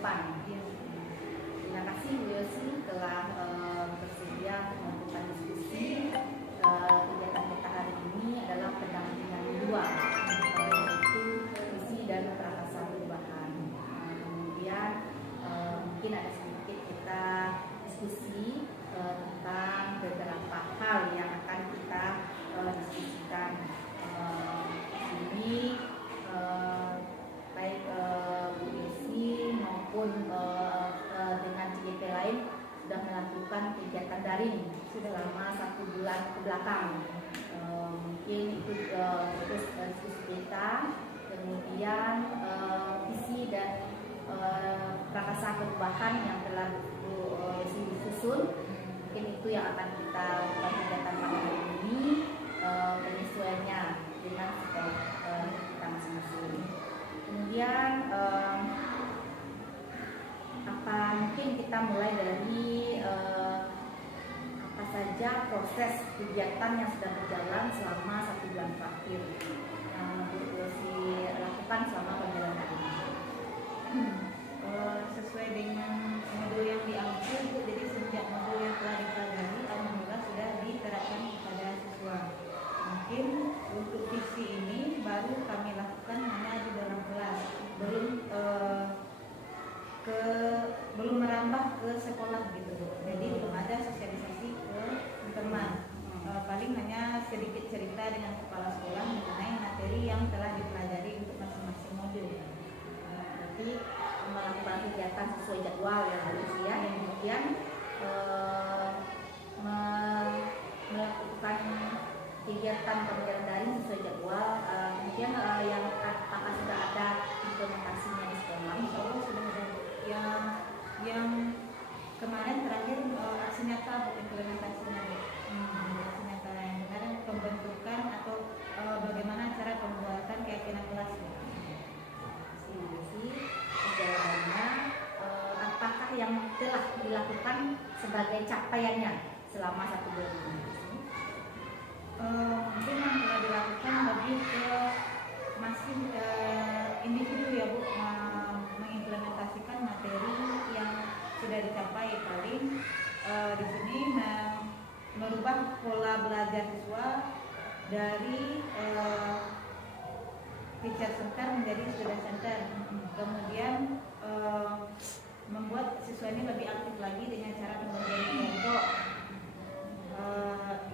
depan. Terima kasih Bu Yosi telah bersedia melakukan diskusi. Kegiatan kita hari ini adalah pendampingan dua, yaitu visi dan prakarsa perubahan. Kemudian mungkin ada sedikit kita diskusi tentang beberapa hal yang akan kita diskusikan. Ini baik Bu Yosi maupun dengan CGP lain sudah melakukan kegiatan daring selama 1 bulan ke belakang. Mungkin itu terus diskusi kita, kemudian visi dan prakarsa perubahan yang telah Bu Yosi susun, mungkin itu yang akan kita lakukan kegiatan pada hari ini, penyesuaiannya dengan kita masing-masing. Kemudian mungkin kita mulai dari apa saja proses kegiatan yang sudah berjalan selama 1 bulan terakhir yang Bu Yosi lakukan selama perjalanan ini. Sesuai dengan modul yang diambil, jadi sejak modul yang telah dipelajari, alhamdulillah sudah diterapkan kepada siswa. Mungkin untuk visi ini baru kami lakukan hanya di dalam kelas, belum merambah ke sekolah gitu, jadi belum ada sosialisasi ke teman. Paling hanya sedikit cerita dengan kepala sekolah mengenai materi yang telah dipelajari untuk masing-masing modul. Berarti melakukan kegiatan sesuai jadwal ya Bu Yosi ya, dan kemudian melakukan kegiatan pembelajaran daring sesuai jadwal. Kemudian yang apakah sudah ada implementasinya di sekolah? Insya Allah sudah ada. Yang kemarin terakhir aksi nyata implementasinya, aksi nyata yang kemarin pembentukan atau bagaimana cara pembuatan keyakinan kelas. Jawabannya, apakah yang telah dilakukan sebagai capaiannya selama 1 bulan ini? Mungkin yang telah dilakukan lebih ke masih individu ya Bu, mengimplementasikan materi yang sudah dicapai. Paling di sini merubah pola belajar siswa dari teacher center menjadi student center. Kemudian membuat siswa ini lebih aktif lagi dengan cara pembagian kelompok.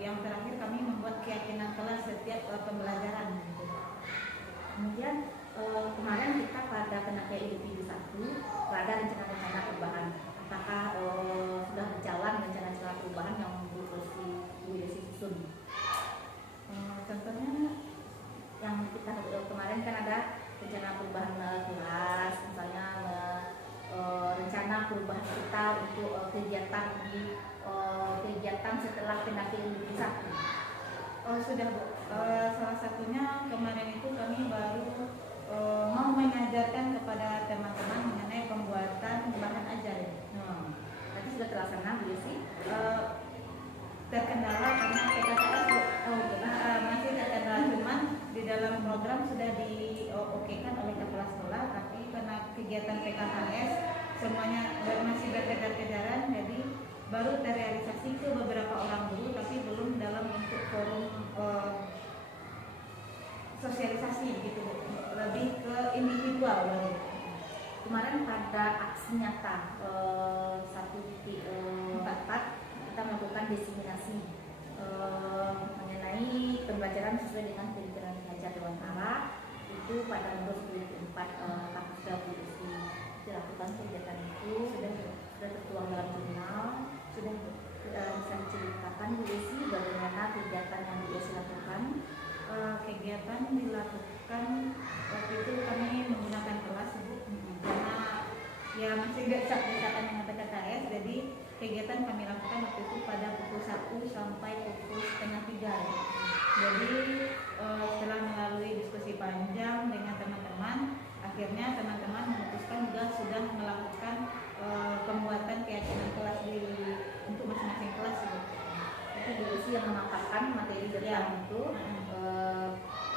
Yang terakhir kami membuat keyakinan kelas setiap pembelajaran. Kemudian kemarin kita pada pendampingan individu 1 pada rencana-rencana perubahan. Apakah sudah berjalan rencana-rencana perubahan yang Bu Yosi susun? Contohnya Yang kita kemarin kan ada rencana perubahan kelas, misalnya rencana perubahan kita untuk kegiatan kegiatan setelah pendampingan individu 1. Sudah Bu. Salah satunya kemarin itu kami baru mau mengajarkan kepada teman-teman mengenai pembuatan bahan ajar. Tadi sudah terlaksana Bu Yosi? Terkendala karena PKKS masih terkendala, cuman di dalam program sudah diokekan oleh kepala sekolah, tapi karena kegiatan PKKS semuanya masih berkejar-kejaran, jadi baru terrealisasi ke beberapa orang guru, tapi belum dalam bentuk forum sosialisasi gitu, lebih ke individual. Kemarin pada aksi nyata 1.44 kita melakukan diseminasi mengenai pembelajaran sesuai dengan pilihan belajar Dewantara itu pada nomor 94 sudah dilakukan kegiatan itu sudah tertuang dalam jurnal. Sudah bisa diceritakan Bu Yosi bagaimana kegiatan yang Bu Yosi lakukan? Kegiatan dilakukan waktu itu kami menggunakan kelas Bu, karena ya masih desak-desakan dengan PKKS, jadi kegiatan kami lakukan waktu itu pada pukul 1 sampai pukul 2:30. Jadi setelah melalui diskusi panjang dengan teman-teman, akhirnya teman-teman memutuskan juga sudah melakukan pembuatan keyakinan kelas untuk masing-masing kelas. Itu Bu Yosi yang memaparkan materi depan itu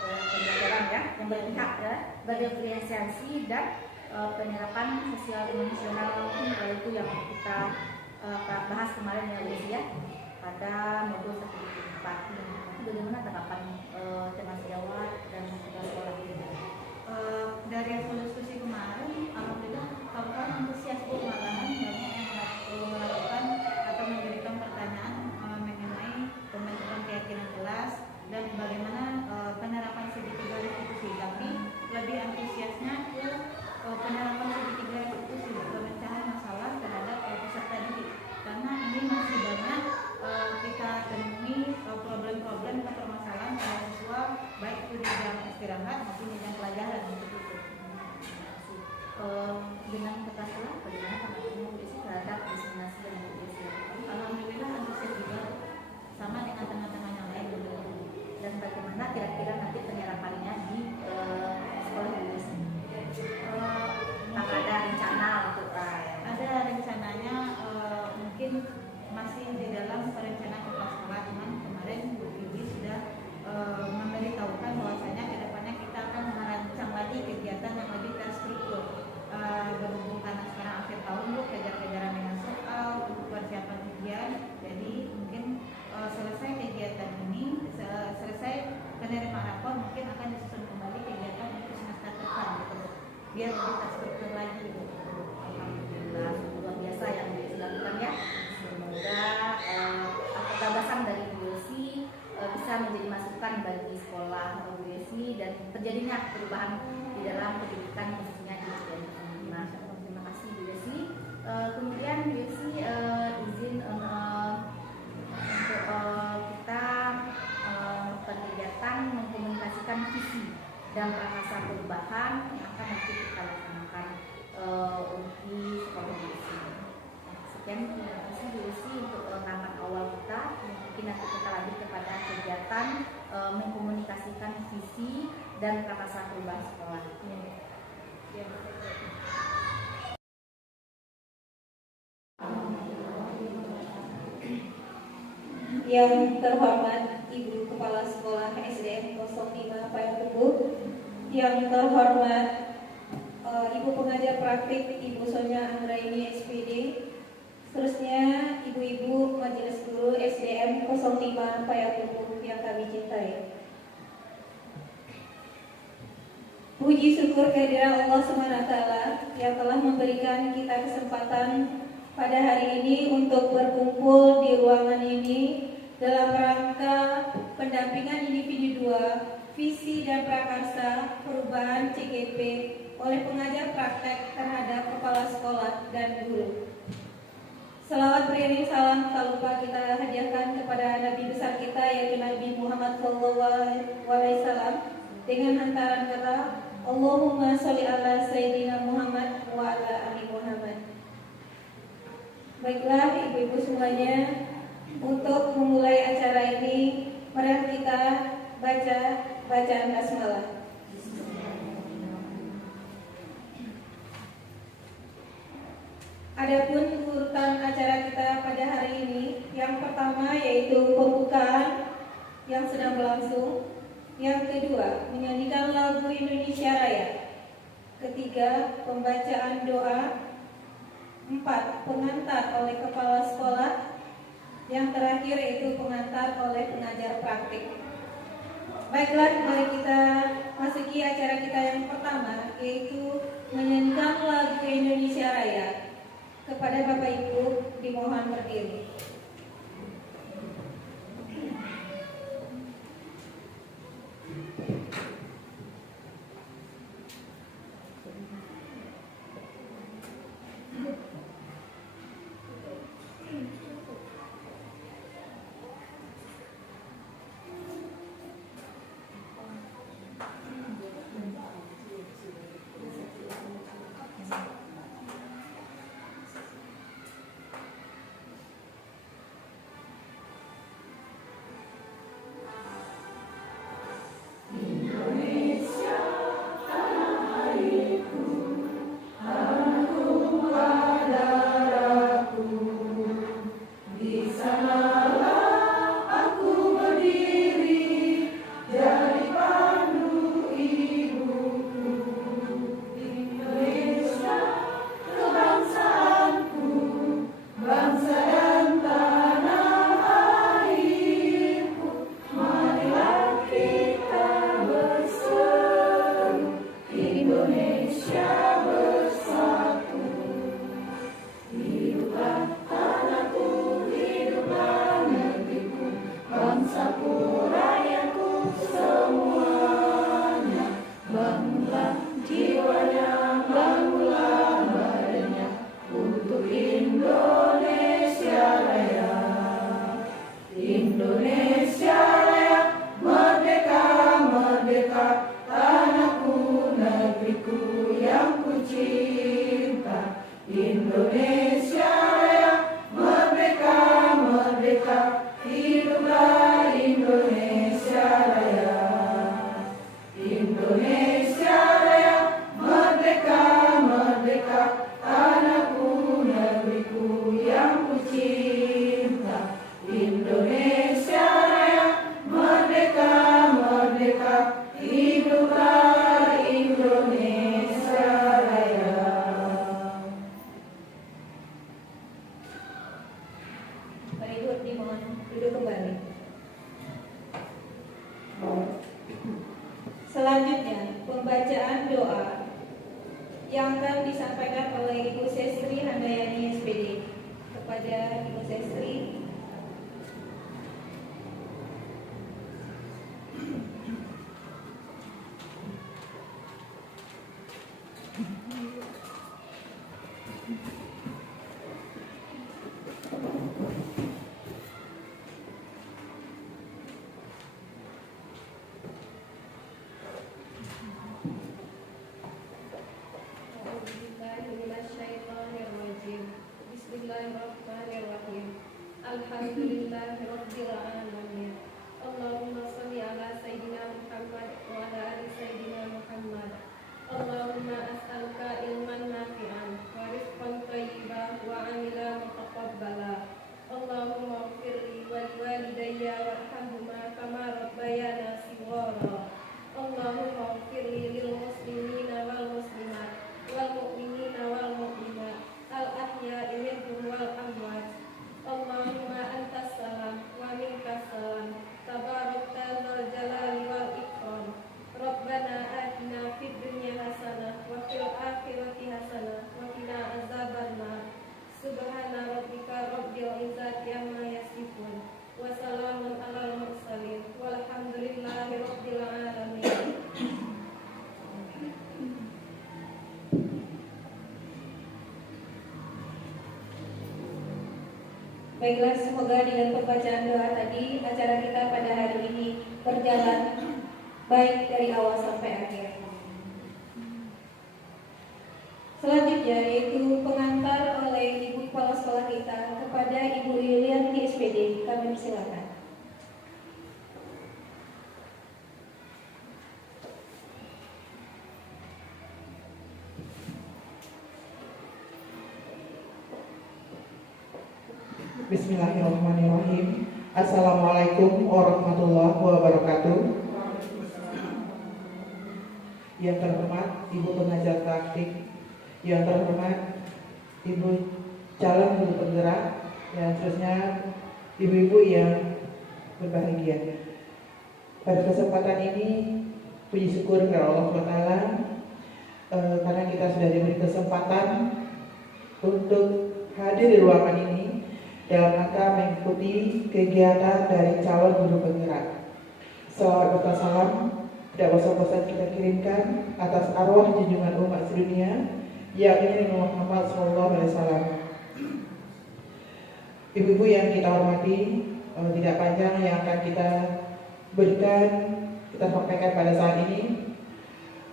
pembelajaran ya, yang berpihak ya, berdiferensiasi dan penyerapan sosial emosional, itu yang kita bahas kemarin ya Bu ya, pada modul 1.4. Bagaimana tanggapan tema sejawat dan tugas sekolah ini? Dari hasil diskusi kemarin, alhamdulillah kawan-kawan antusias Bu, malahan banyak yang melakukan atau memberikan pertanyaan mengenai pembentukan keyakinan kelas dan bagaimana penerapan segitiga restitusi. Tapi lebih antusiasnya ke penerapan segitiga restitusi, pemecahan masalah terhadap peserta didik, karena ini masih banyak kita temui problem-problem atau permasalahan pada siswa, baik itu di jam istirahat maupun di jam pelajaran seperti itu. Dengan kekasuhan bagaimana tanggapannya Bu Desi terhadap diseminasi dan Bu Desi? Alhamdulillah antusias juga, sama dengan teman-teman yang lain juga. Dan bagaimana kira-kira nanti penyerapannya di sekolah Bu Desi? Apakah ada rencana untuk Ada rencananya, mungkin masih di dalam perencanaan kepala sekolah, cuman kemarin Bu Bibi sudah memberitahukan bahwasanya kedepannya kita akan merancang lagi kegiatan yang lebih terstruktur, berhubung karena sekarang akhir tahun Bu, kejar-kejaran dengan soal untuk persiapan ujian. Jadi mungkin selesai kegiatan ini, selesai penerimaan rapor, mungkin akan disusun kembali kegiatan untuk semester depan gitu, biar lebih terstruktur lagi gitu. Alhamdulillah, luar biasa yang dilakukan ya. Semoga gagasan dari Bu Desi bisa menjadi masukan bagi sekolah Bu Desi dan terjadinya perubahan di dalam pendidikan khususnya di SDN 05. Terima kasih Bu Desi. Kemudian Bu Desi izin untuk kita kegiatan mengkomunikasikan visi dan prakarsa perubahan yang akan nanti kita laksanakan di sekolah Bu Desi. Sekian, terima kasih Bu Desi untuk rangkaian awal kita. Mungkin nanti kita lanjut kepada kegiatan mengkomunikasikan visi dan prakarsa perubahan sekolah. Yang terhormat Ibu Kepala Sekolah SDN 05 Payakumbuh, yang terhormat Ibu Pengajar Praktik Ibu Sonia Anggraini SPD, seterusnya Ibu-Ibu Majelis Guru SDN 05 Payakumbuh yang kami cintai. Puji syukur kehadiran Allah SWT yang telah memberikan kita kesempatan pada hari ini untuk berkumpul di ruangan ini dalam rangka pendampingan individu 2 visi dan prakarsa perubahan CGP oleh pengajar praktek terhadap kepala sekolah dan guru. Selawat beriring salam tak lupa kita hadiahkan kepada Nabi besar kita yaitu Nabi Muhammad SAW dengan hantaran kata Allahumma sholli ala Sayyidina Muhammad wa ala ali Muhammad. Baiklah ibu-ibu semuanya, untuk memulai acara ini mari kita baca bacaan basmalah. Adapun urutan acara kita pada hari ini, yang pertama yaitu pembukaan yang sedang berlangsung, yang kedua menyanyikan lagu Indonesia Raya, ketiga pembacaan doa, 4 pengantar oleh kepala sekolah, yang terakhir yaitu pengantar oleh pengajar praktik. Baiklah, mari kita masuki acara kita yang pertama, yaitu menyanyikan lagu Indonesia Raya. Kepada Bapak Ibu dimohon berdiri. mohon duduk kembali. Selanjutnya, pembacaan doa yang akan disampaikan oleh Ibu Sestri Handayani SPD. Kepada Ibu Sestri. Bismillahirrahmanirrahim. Alhamdulillahirabbil alamin. Allahumma shalli ala sayyidina Muhammad wa ala ali sayyidina Muhammad. Allahumma as'aluka ilman nafi'an wa rizqan thayyiban wa 'amalan mutaqabbala. Allahumma ighfirli wa liwalidayya warhamhuma kama rabbayana shighara. Allahumma ighfirli lil muslimina wal muslimat wal mu'minina wal mu'minat al-ahya'i minhum wal amwat. Allahumma antas salam wa minkas salam tabarakta dzal jalali wal ikram. Rabbana atina fid dunya hasanah wa fil akhirati hasanah wa qina azabannar. Subhana rabbika rabbil izzati amma yasifun wa salamun alal mursalin walhamdulillahi rabbil alamin. Baiklah, semoga dengan pembacaan doa tadi acara kita pada hari ini berjalan baik dari awal sampai akhir. Selanjutnya yaitu pengantar oleh Ibu Kepala Sekolah kita kepada Ibu Yulianti SPD. Kami persilakan. Bismillahirrahmanirrahim. Assalamualaikum warahmatullahi wabarakatuh. Yang terhormat Ibu pengajar taktik, yang terhormat Ibu calon guru penggerak, dan seterusnya ibu-ibu yang berbahagia. Pada kesempatan ini, puji syukur kepada Allah SWT karena kita sudah diberi kesempatan untuk hadir di ruangan ini dalam rangka mengikuti kegiatan dari calon guru penggerak. Salawat serta salam tidak bosan-bosan kita kirimkan atas arwah junjungan umat sedunia, yakni Nabi Muhammad SAW. Ibu-ibu yang kita hormati, tidak panjang yang akan kita berikan, kita sampaikan pada saat ini.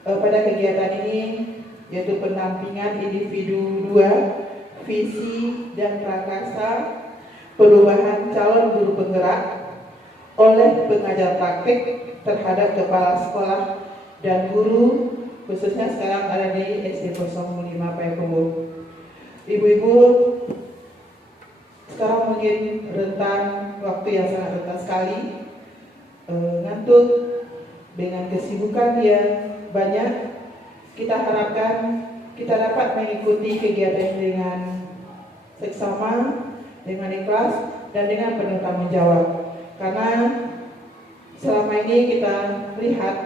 Pada kegiatan ini yaitu pendampingan individu 2, visi dan prakarsa perubahan calon guru penggerak oleh pengajar praktik terhadap kepala sekolah dan guru, khususnya sekarang ada di SD 05 Payakumbuh. Ibu-ibu, sekarang mungkin rentan waktu yang sangat rentan sekali, ngantuk dengan kesibukan yang banyak. Kita harapkan kita dapat mengikuti kegiatan dengan seksama, dengan ikhlas, dan dengan penuh tanggung jawab. Karena selama ini kita lihat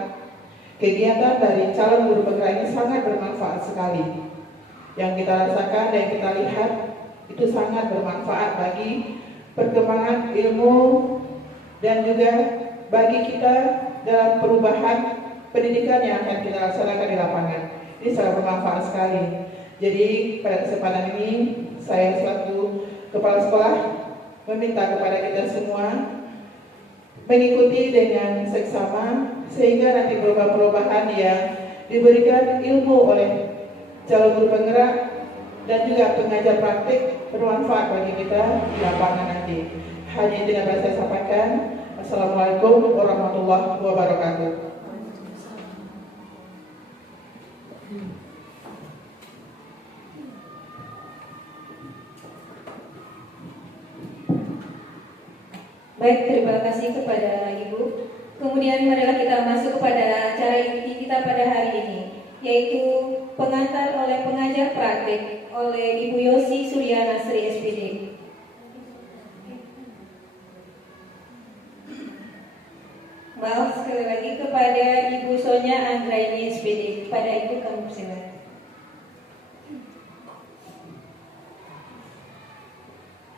kegiatan dari calon guru penggerak ini sangat bermanfaat sekali. Yang kita rasakan dan kita lihat itu sangat bermanfaat bagi perkembangan ilmu dan juga bagi kita dalam perubahan pendidikan yang akan kita laksanakan di lapangan. Ini sangat bermanfaat sekali. Jadi pada kesempatan ini saya selaku kepala sekolah meminta kepada kita semua mengikuti dengan seksama sehingga nanti perubahan-perubahan yang diberikan ilmu oleh calon guru penggerak dan juga pengajar praktik bermanfaat bagi kita di lapangan nanti. Hanya itu yang dapat saya sampaikan. Assalamualaikum warahmatullahi wabarakatuh. Baik, terima kasih kepada Ibu. Kemudian marilah kita masuk kepada acara inti kita pada hari ini, yaitu pengantar oleh pengajar praktik oleh Ibu Yosi Surya Nasri SPD.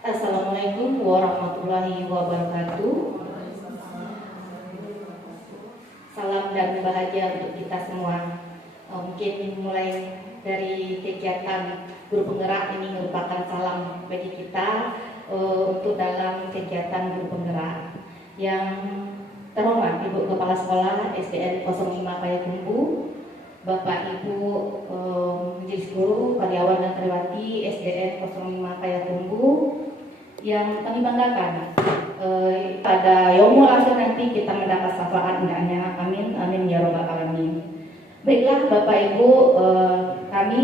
Assalamualaikum warahmatullahi wabarakatuh. Salam dan bahagia untuk kita semua. Mungkin mulai dari kegiatan guru penggerak ini merupakan salam bagi kita untuk dalam kegiatan guru penggerak. Yang terhormat Ibu Kepala Sekolah SDN 05 Payakumbuh, Bapak Ibu majelis guru, karyawan dan karyawati SDN 05 Payakumbuh yang kami banggakan. Pada yaumul akhir nanti kita mendapat syafaat hendaknya. Amin amin ya robbal alamin. Baiklah Bapak Ibu, kami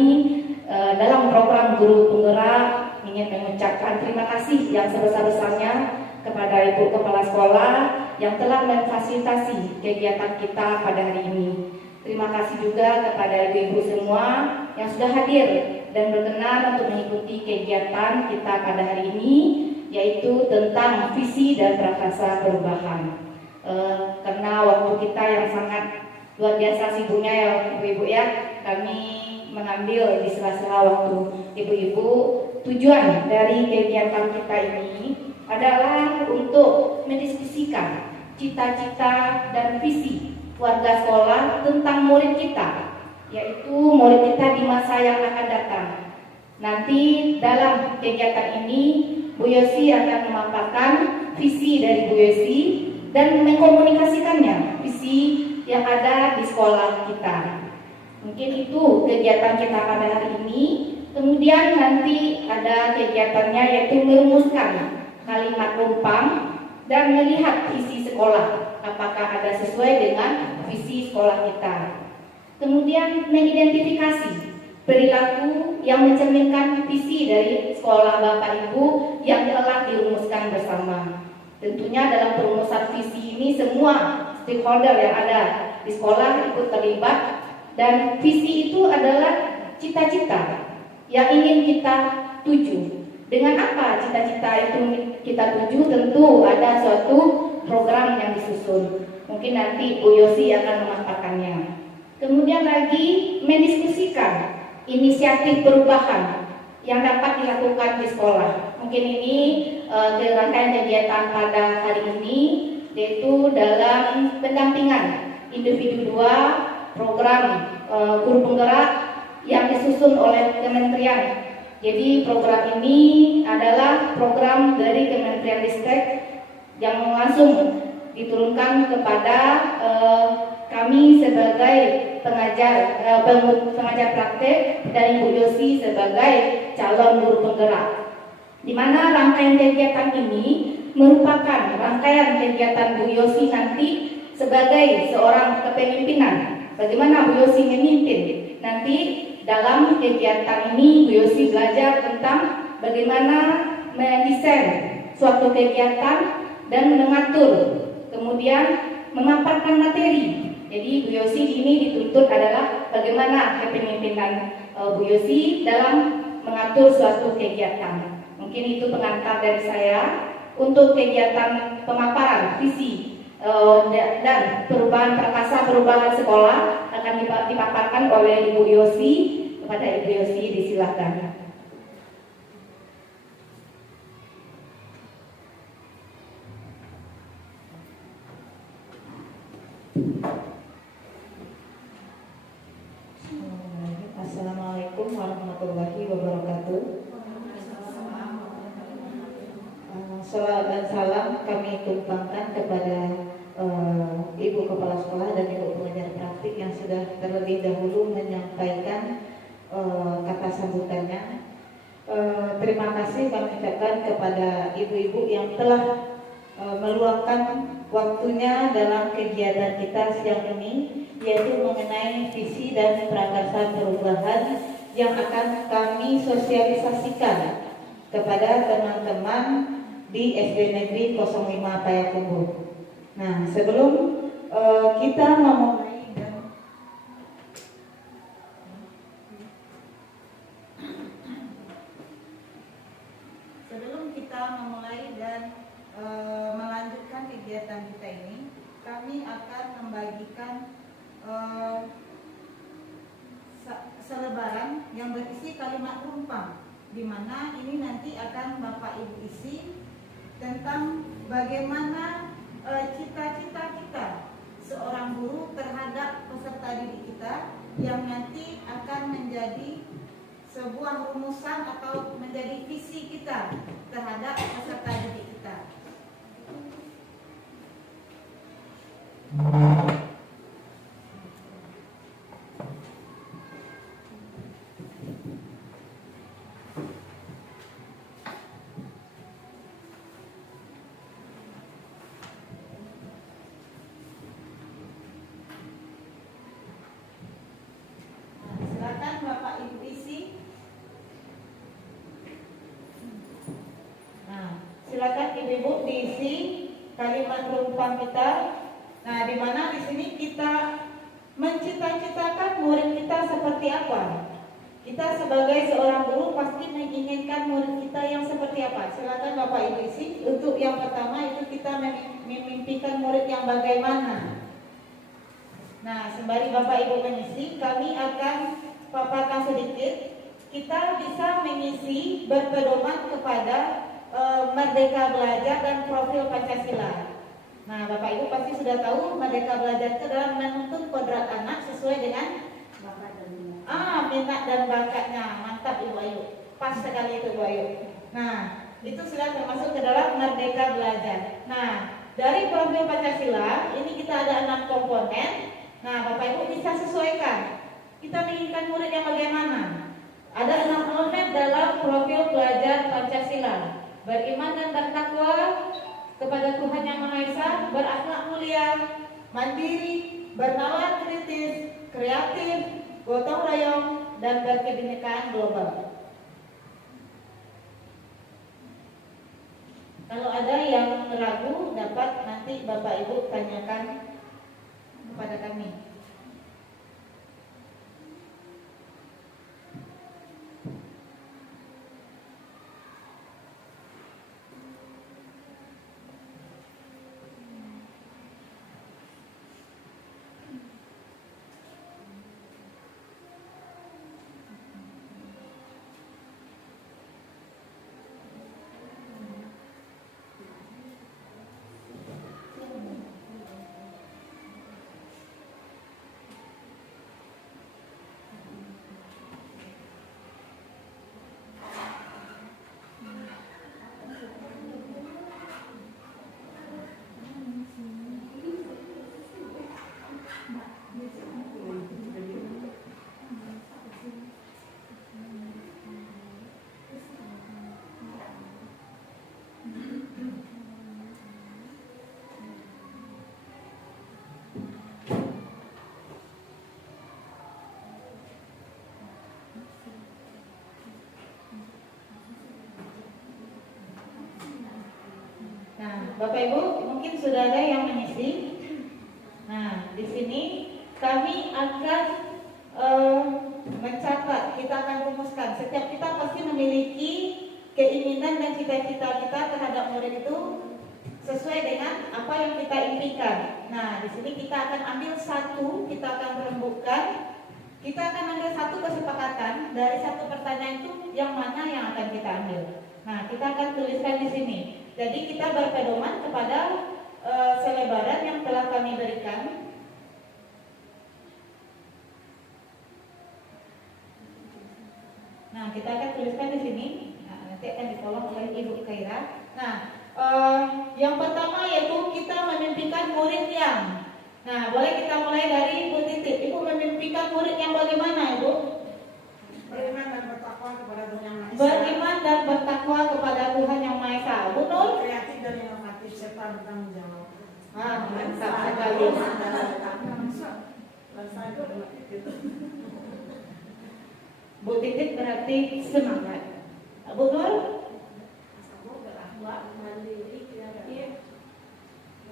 dalam program guru penggerak ingin mengucapkan terima kasih yang sebesar-besarnya kepada Ibu Kepala Sekolah yang telah memfasilitasi kegiatan kita pada hari ini. Terima kasih juga kepada ibu-ibu semua yang sudah hadir dan berkenan untuk mengikuti kegiatan kita pada hari ini, yaitu tentang visi dan prakarsa perubahan. Karena waktu kita yang sangat luar biasa sibuknya ya ibu-ibu ya, kami mengambil di sela-sela waktu ibu-ibu. Tujuan dari kegiatan kita ini adalah untuk mendiskusikan cita-cita dan visi warga sekolah tentang murid kita, yaitu murid kita di masa yang akan datang. Nanti dalam kegiatan ini Bu Yosi akan memaparkan visi dari Bu Yosi dan mengkomunikasikannya visi yang ada di sekolah kita. Mungkin itu kegiatan kita pada hari ini. Kemudian nanti ada kegiatannya yaitu merumuskan kalimat rumpang dan melihat visi sekolah, apakah ada sesuai dengan visi sekolah kita. Kemudian mengidentifikasi perilaku yang mencerminkan visi dari sekolah Bapak Ibu yang telah dirumuskan bersama. Tentunya dalam perumusan visi ini semua stakeholder yang ada di sekolah ikut terlibat, dan visi itu adalah cita-cita yang ingin kita tuju. Dengan apa cita-cita itu kita tuju? Tentu ada suatu program yang disusun. Mungkin nanti Bu Yosi akan memaparkannya. Kemudian lagi mendiskusikan inisiatif perubahan yang dapat dilakukan di sekolah. Mungkin ini rangkaian kegiatan pada hari ini, yaitu dalam pendampingan individu 2 program guru penggerak yang disusun oleh kementerian. Jadi program ini adalah program dari Kementerian Ristek yang langsung diturunkan kepada kami sebagai pengajar praktek dan Ibu Yosi sebagai calon guru penggerak. Di mana rangkaian kegiatan ini merupakan rangkaian kegiatan Bu Yosi nanti sebagai seorang kepemimpinan. Bagaimana Bu Yosi memimpin? Nanti dalam kegiatan ini Bu Yosi belajar tentang bagaimana mendesain suatu kegiatan dan mengatur, kemudian memaparkan materi. Jadi Bu Yosi ini dituntut adalah bagaimana kepemimpinan Bu Yosi dalam mengatur suatu kegiatan. Mungkin itu pengantar dari saya untuk kegiatan pemaparan visi dan perubahan prakarsa perubahan sekolah akan dipaparkan oleh Ibu Yosi. Kepada Ibu Yosi disilakan. Assalamualaikum warahmatullahi wabarakatuh. Salawat dan salam kami tumpahkan kepada Ibu Kepala Sekolah dan Ibu Pengajar Praktik yang sudah terlebih dahulu menyampaikan kata sambutannya. Terima kasih kami ucapkan kepada ibu-ibu yang telah meluangkan waktunya dalam kegiatan kita siang ini, yaitu mengenai visi dan prakarsa perubahan yang akan kami sosialisasikan kepada teman-teman di SD Negeri 05 Payakumbuh. Nah, sebelum kita memulai dan melanjutkan kegiatan kita ini, kami akan membagikan selebaran yang berisi kalimat rumpang, di mana ini nanti akan Bapak Ibu isi tentang bagaimana cita-cita kita seorang guru terhadap peserta didik kita yang nanti akan menjadi sebuah rumusan atau menjadi visi kita terhadap peserta didik kita. Silakan Bapak Ibu isi. Nah, silakan Ibu-ibu diisi kalimat rumpun kita. Nah, di mana di sini kita mencita-citakan murid kita seperti apa? Kita sebagai seorang guru pasti menginginkan murid kita yang seperti apa? Silakan Bapak Ibu isi. Untuk yang pertama itu kita memimpikan murid yang bagaimana? Nah, sembari Bapak Ibu mengisi, kami akan paparkan sedikit. Kita bisa mengisi berpedoman kepada Merdeka Belajar dan profil Pancasila. Nah, Bapak Ibu pasti sudah tahu Merdeka Belajar itu adalah menuntun kodrat anak sesuai dengan minat dan bakatnya. Mantap Ibu Ayu, pas sekali itu Ibu Ayu. Nah, itu sudah termasuk ke dalam Merdeka Belajar. Nah, dari profil Pancasila ini kita ada 6 komponen. Nah, Bapak Ibu bisa sesuaikan. Kita menginginkan murid yang bagaimana? Ada 6 elemen dalam profil belajar Pancasila. Beriman dan bertakwa kepada Tuhan Yang Maha Esa, berakhlak mulia, mandiri, bernalar kritis, kreatif, gotong royong, dan berkebinekaan global. Kalau ada yang ragu, dapat nanti Bapak Ibu tanyakan kepada kami. Bapak Ibu mungkin sudah ada yang mengisi. Nah, di sini kami akan mencatat, kita akan rumuskan. Setiap kita pasti memiliki keinginan dan cita-cita kita terhadap murid itu sesuai dengan apa yang kita impikan. Nah, di sini kita akan ambil satu, kita akan rembukkan. Kita akan ambil satu kesepakatan dari satu pertanyaan itu yang mana yang akan kita ambil. Nah, kita akan tuliskan di sini. Jadi kita berpedoman kepada selebaran yang telah kami berikan. Nah, kita akan tuliskan di sini. Nah, nanti akan ditolong oleh Ibu Kaira. Nah, yang pertama yaitu kita memimpikan murid yang. Nah, boleh kita mulai dari Ibu Titik. Ibu memimpikan murid yang bagaimana, Ibu? Beriman dan bertakwa kepada Tuhan Yang Maha Esa. Beriman dan bertakwa kepada Tuhan Yang Maha Esa. Bu Nur? Kreatif dan inovatif serta bertanggung jawab. Mantap sekali. Bu Titik berarti semangat. Bu Nur?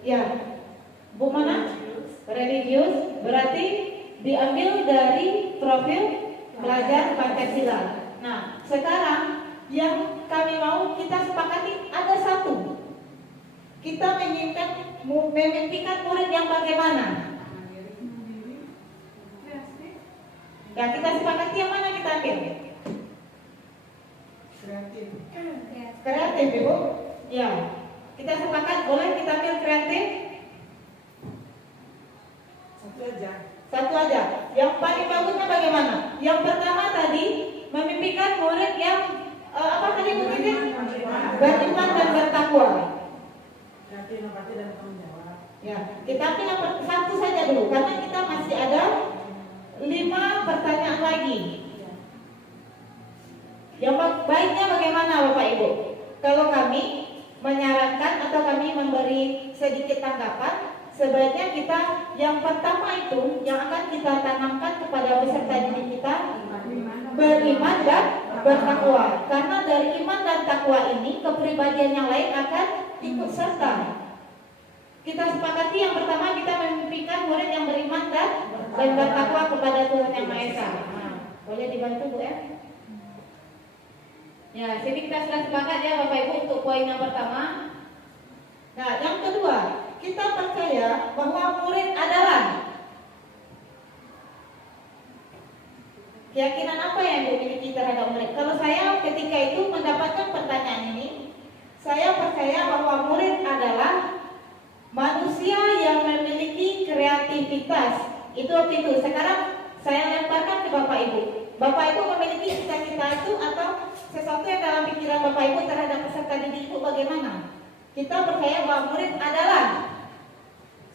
Ya. Bu Mana? Religius. Berarti diambil dari profil belajar Pancasila. Nah, sekarang yang kami mau kita sepakati ada satu. Kita menginginkan memimpikan murid yang bagaimana? Ya, kita sepakati yang mana kita ambil? Kreatif. Kreatif, Ibu? Ya. Kita sepakat boleh kita ambil kreatif? Satu aja. Satu aja. Yang paling bagusnya bagaimana? Yang pertama tadi memimpikan murid yang apa tadi Bu Titin? Beriman dan bertakwa. Berarti inovasi dan tanggung jawab. Ya, kita ambil yang satu saja dulu karena kita masih ada 5 pertanyaan lagi. Yang baiknya bagaimana Bapak Ibu? Kalau kami menyarankan atau kami memberi sedikit tanggapan, sebaiknya kita yang pertama itu yang akan kita tanamkan kepada peserta didik kita beriman dan bertakwa. Karena dari iman dan takwa ini kepribadian yang lain akan ikut serta. Kita sepakati yang pertama kita memimpikan murid yang beriman dan bertakwa kepada Tuhan Yang Maha Esa. Nah, boleh dibantu Bu ya? Ya, sini kita sudah sepakat ya Bapak Ibu untuk poin yang pertama. Nah, yang kedua, kita percaya bahwa murid adalah keyakinan apa yang Ibu miliki terhadap murid? Kalau saya ketika itu mendapatkan pertanyaan ini, saya percaya bahwa murid adalah manusia yang memiliki kreativitas. Itu waktu itu. Sekarang saya lemparkan ke Bapak Ibu. Bapak Ibu memiliki cita-cita itu atau sesuatu yang dalam pikiran Bapak Ibu terhadap peserta didik Ibu bagaimana? Kita percaya bahwa murid adalah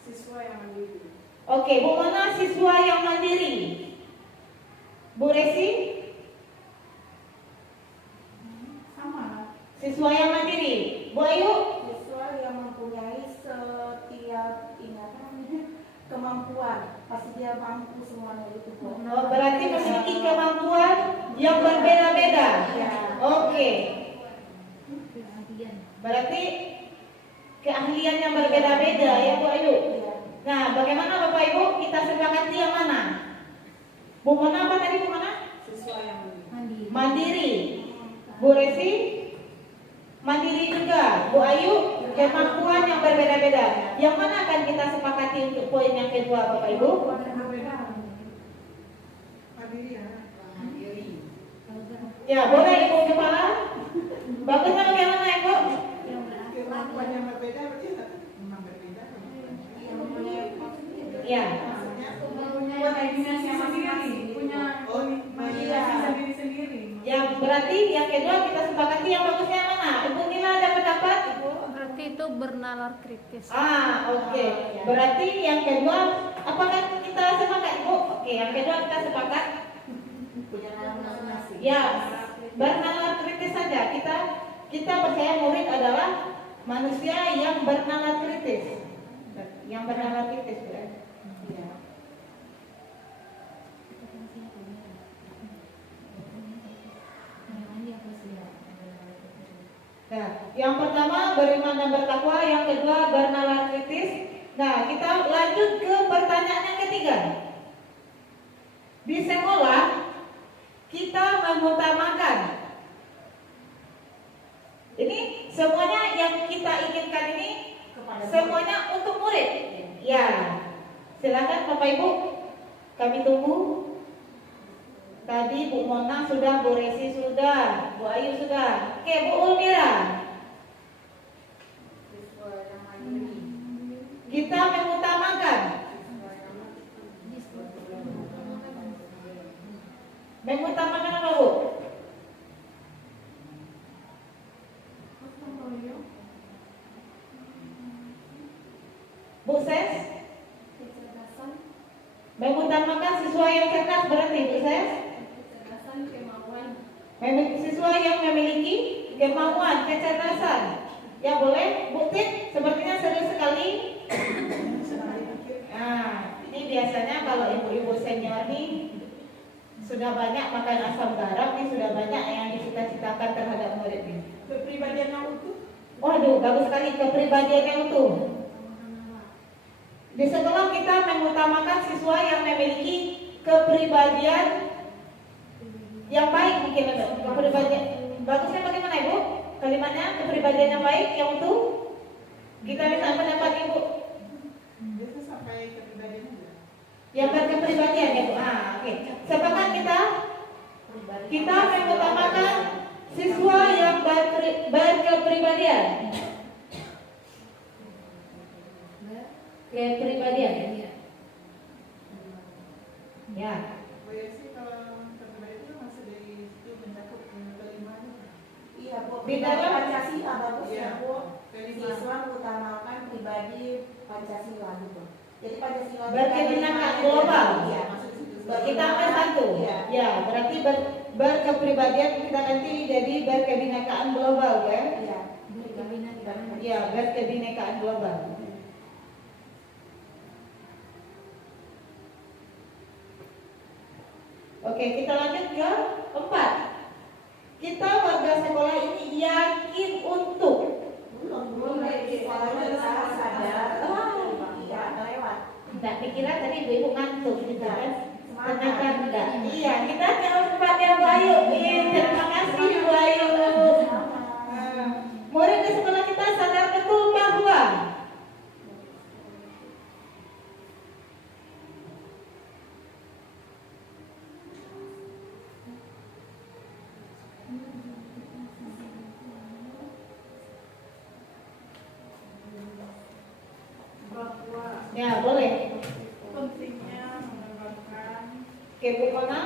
Siswa yang mandiri. Oke, Bu Mona siswa yang mandiri. Bu Resi Sama. siswa yang mandiri. Bu Ayu Siswa yang mempunyai setiap kemampuan. Pasti dia mampu semuanya itu kok. Oh, berarti memiliki kemampuan yang berbeda-beda. Ya. Oke. Berarti keahlian yang berbeda-beda ya Bu Ayu. Iya. Nah, bagaimana Bapak Ibu kita sepakati yang mana? Bu Mona apa tadi Bu Mona? Siswa yang mandiri. Mandiri. Bu Resi mandiri juga. Bu Ayu kemampuan yang berbeda-beda. Yang mana akan kita sepakati untuk poin yang kedua Bapak Ibu? Mandiri ya. Mandiri. Ya, boleh Ibu Kepala. Bagusnya bagaimana Ibu? Kemampuan yang berbeda berarti memang berbeda. Ya. Ya, berarti yang kedua kita sepakati yang bagusnya mana? Ibu Nila ada pendapat? Berarti itu bernalar kritis. Oke. Berarti yang kedua, apakah kita sepakat Ibu? Oke, yang kedua kita sepakat. Punya nama masing-masing. Ya, bernalar kritis saja. Kita percaya murid adalah manusia yang bernalar kritis. Yang bernalar kritis, Bu. Ya. Nah, yang pertama beriman dan bertakwa, yang kedua bernalar kritis. Nah, kita lanjut ke pertanyaan yang ketiga. Di sekolah kita mengutamakan ini semuanya yang kita inginkan ini semuanya untuk murid. Ya, silakan Bapak Ibu, kami tunggu. Tadi Bu Mona sudah, Bu Resi sudah, Bu Ayu sudah. Oke, Bu Ulmira. Kita mengutamakan. Mengutamakan apa Bu? Bu Ses? Mengutamakan siswa yang cerdas berarti Bu Ses? Siswa yang memiliki kemampuan, kecerdasan. Ya boleh, Bu Tin, sepertinya serius sekali. Nah, ini biasanya kalau ibu-ibu senior nih sudah banyak makan asam garam nih, sudah banyak yang dicita-citakan terhadap murid ini. Kepribadian yang utuh. Waduh, bagus sekali kepribadian yang utuh. Di sekolah kita mengutamakan siswa yang memiliki kepribadian yang baik mungkin ada. Kepribadian bagusnya bagaimana Ibu? Kalimatnya kepribadian yang baik yang utuh. Kita minta pendapat Ibu. Biasa sampai kepribadian juga. Yang berkepribadian ya Bu. Oke. Sepakat kita mengutamakan siswa yang berkepribadian. kepribadian. Ya. Proyeksi kalau terbaik itu masih dari itu mencakup kelimanya. Iya, Bu. Di dalam Pancasila bagus Iya. ya, Bu. Kelima. Siswa utamakan pribadi Pancasila gitu. Jadi Pancasila itu Berkebinekaan ada global. Iya. Masuk di situ. Kita ambil satu. Iya. Ya, berarti berkepribadian kita nanti jadi berkebinekaan global ya. Iya. Ya, berkebinekaan global. Oke, kita lanjut ke 4. Kita warga sekolah ini yakin untuk Belum dari sekolah kita sadar. Iya, ada lewat. Enggak pikiran tadi ibu-ibu ngantuk gitu kan. Semangat. Ternyata enggak. Iya, kita ke 4 yang Bu Ayu. Terima kasih Bu Ayu. Murid di sekolah kita sadar betul bahwa Bahwa ya boleh. pentingnya mengembangkan Kepo mana?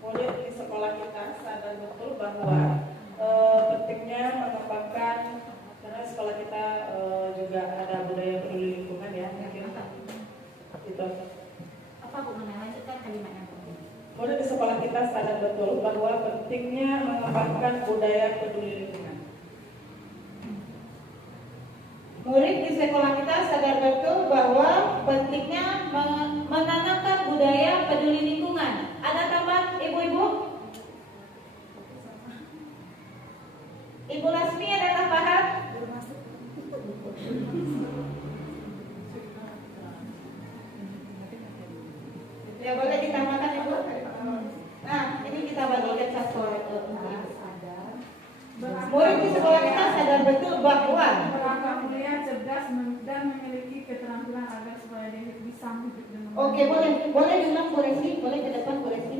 murid di sekolah kita sadar betul bahwa pentingnya mengembangkan karena sekolah kita juga ada budaya peduli lingkungan ya mungkin gitu. Apa Bu melanjutkan kalimatnya? Murid di sekolah kita sadar betul bahwa pentingnya mengembangkan budaya peduli lingkungan. Murid di sekolah kita sadar betul bahwa pentingnya menanamkan budaya peduli lingkungan. Ada tambahan ibu-ibu? Ibu Lasmi ada tambahan? Ya boleh ditambahkan ibu. Nah, ini kita bagikan satu. Murid di sekolah kita sadar betul bahwa Berangkat mulia, cerdas, dan memiliki keterampilan agar supaya dia bisa hidup dengan Oke, boleh diulang Bu Resi, boleh ke depan Bu Resi.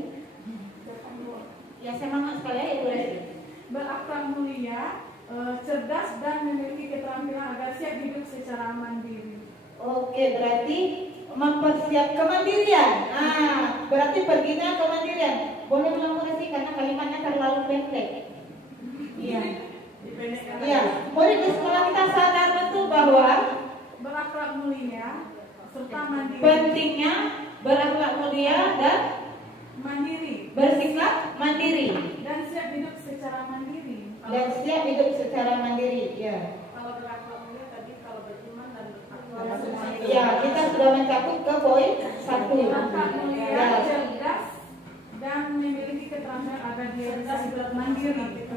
Ya semangat sekali ya Ibu Resi. berakhlak mulia, cerdas, dan memiliki keterampilan agar siap hidup secara mandiri. Oke, berarti mempersiap kemandirian. Nah, berarti perginya kemandirian. Boleh ulang Bu Resi karena kalimatnya terlalu pendek. Iya. Iya, murid di sekolah kita sadar betul bahwa Berakhlak mulia, serta mandiri. pentingnya berakhlak mulia dan Mandiri bersikap mandiri dan siap hidup secara mandiri. dan siap hidup secara mandiri. Ya. Kalau berakhlak mulia tadi kalau beriman dan berakhlak Ya, kita sudah mencakup ke poin 1. Berakhlak mulia, Ya. cerdas, dan memiliki keterampilan agar dia bisa hidup mandiri.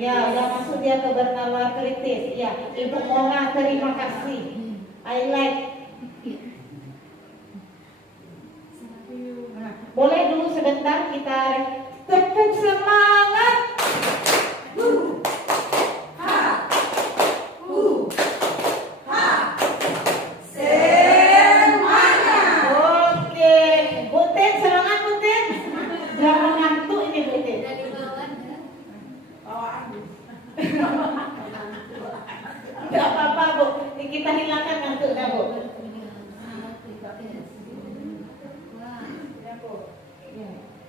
Ya, udah masuk dia ke bernalar kritis. Ya, Ibu Mona terima kasih. I like. Boleh dulu sebentar kita tepuk semangat. Oke, Butet semangat Butet. Jangan ngantuk ini Butet. Enggak apa-apa Bu, kita hilangkan ngantuknya Bu.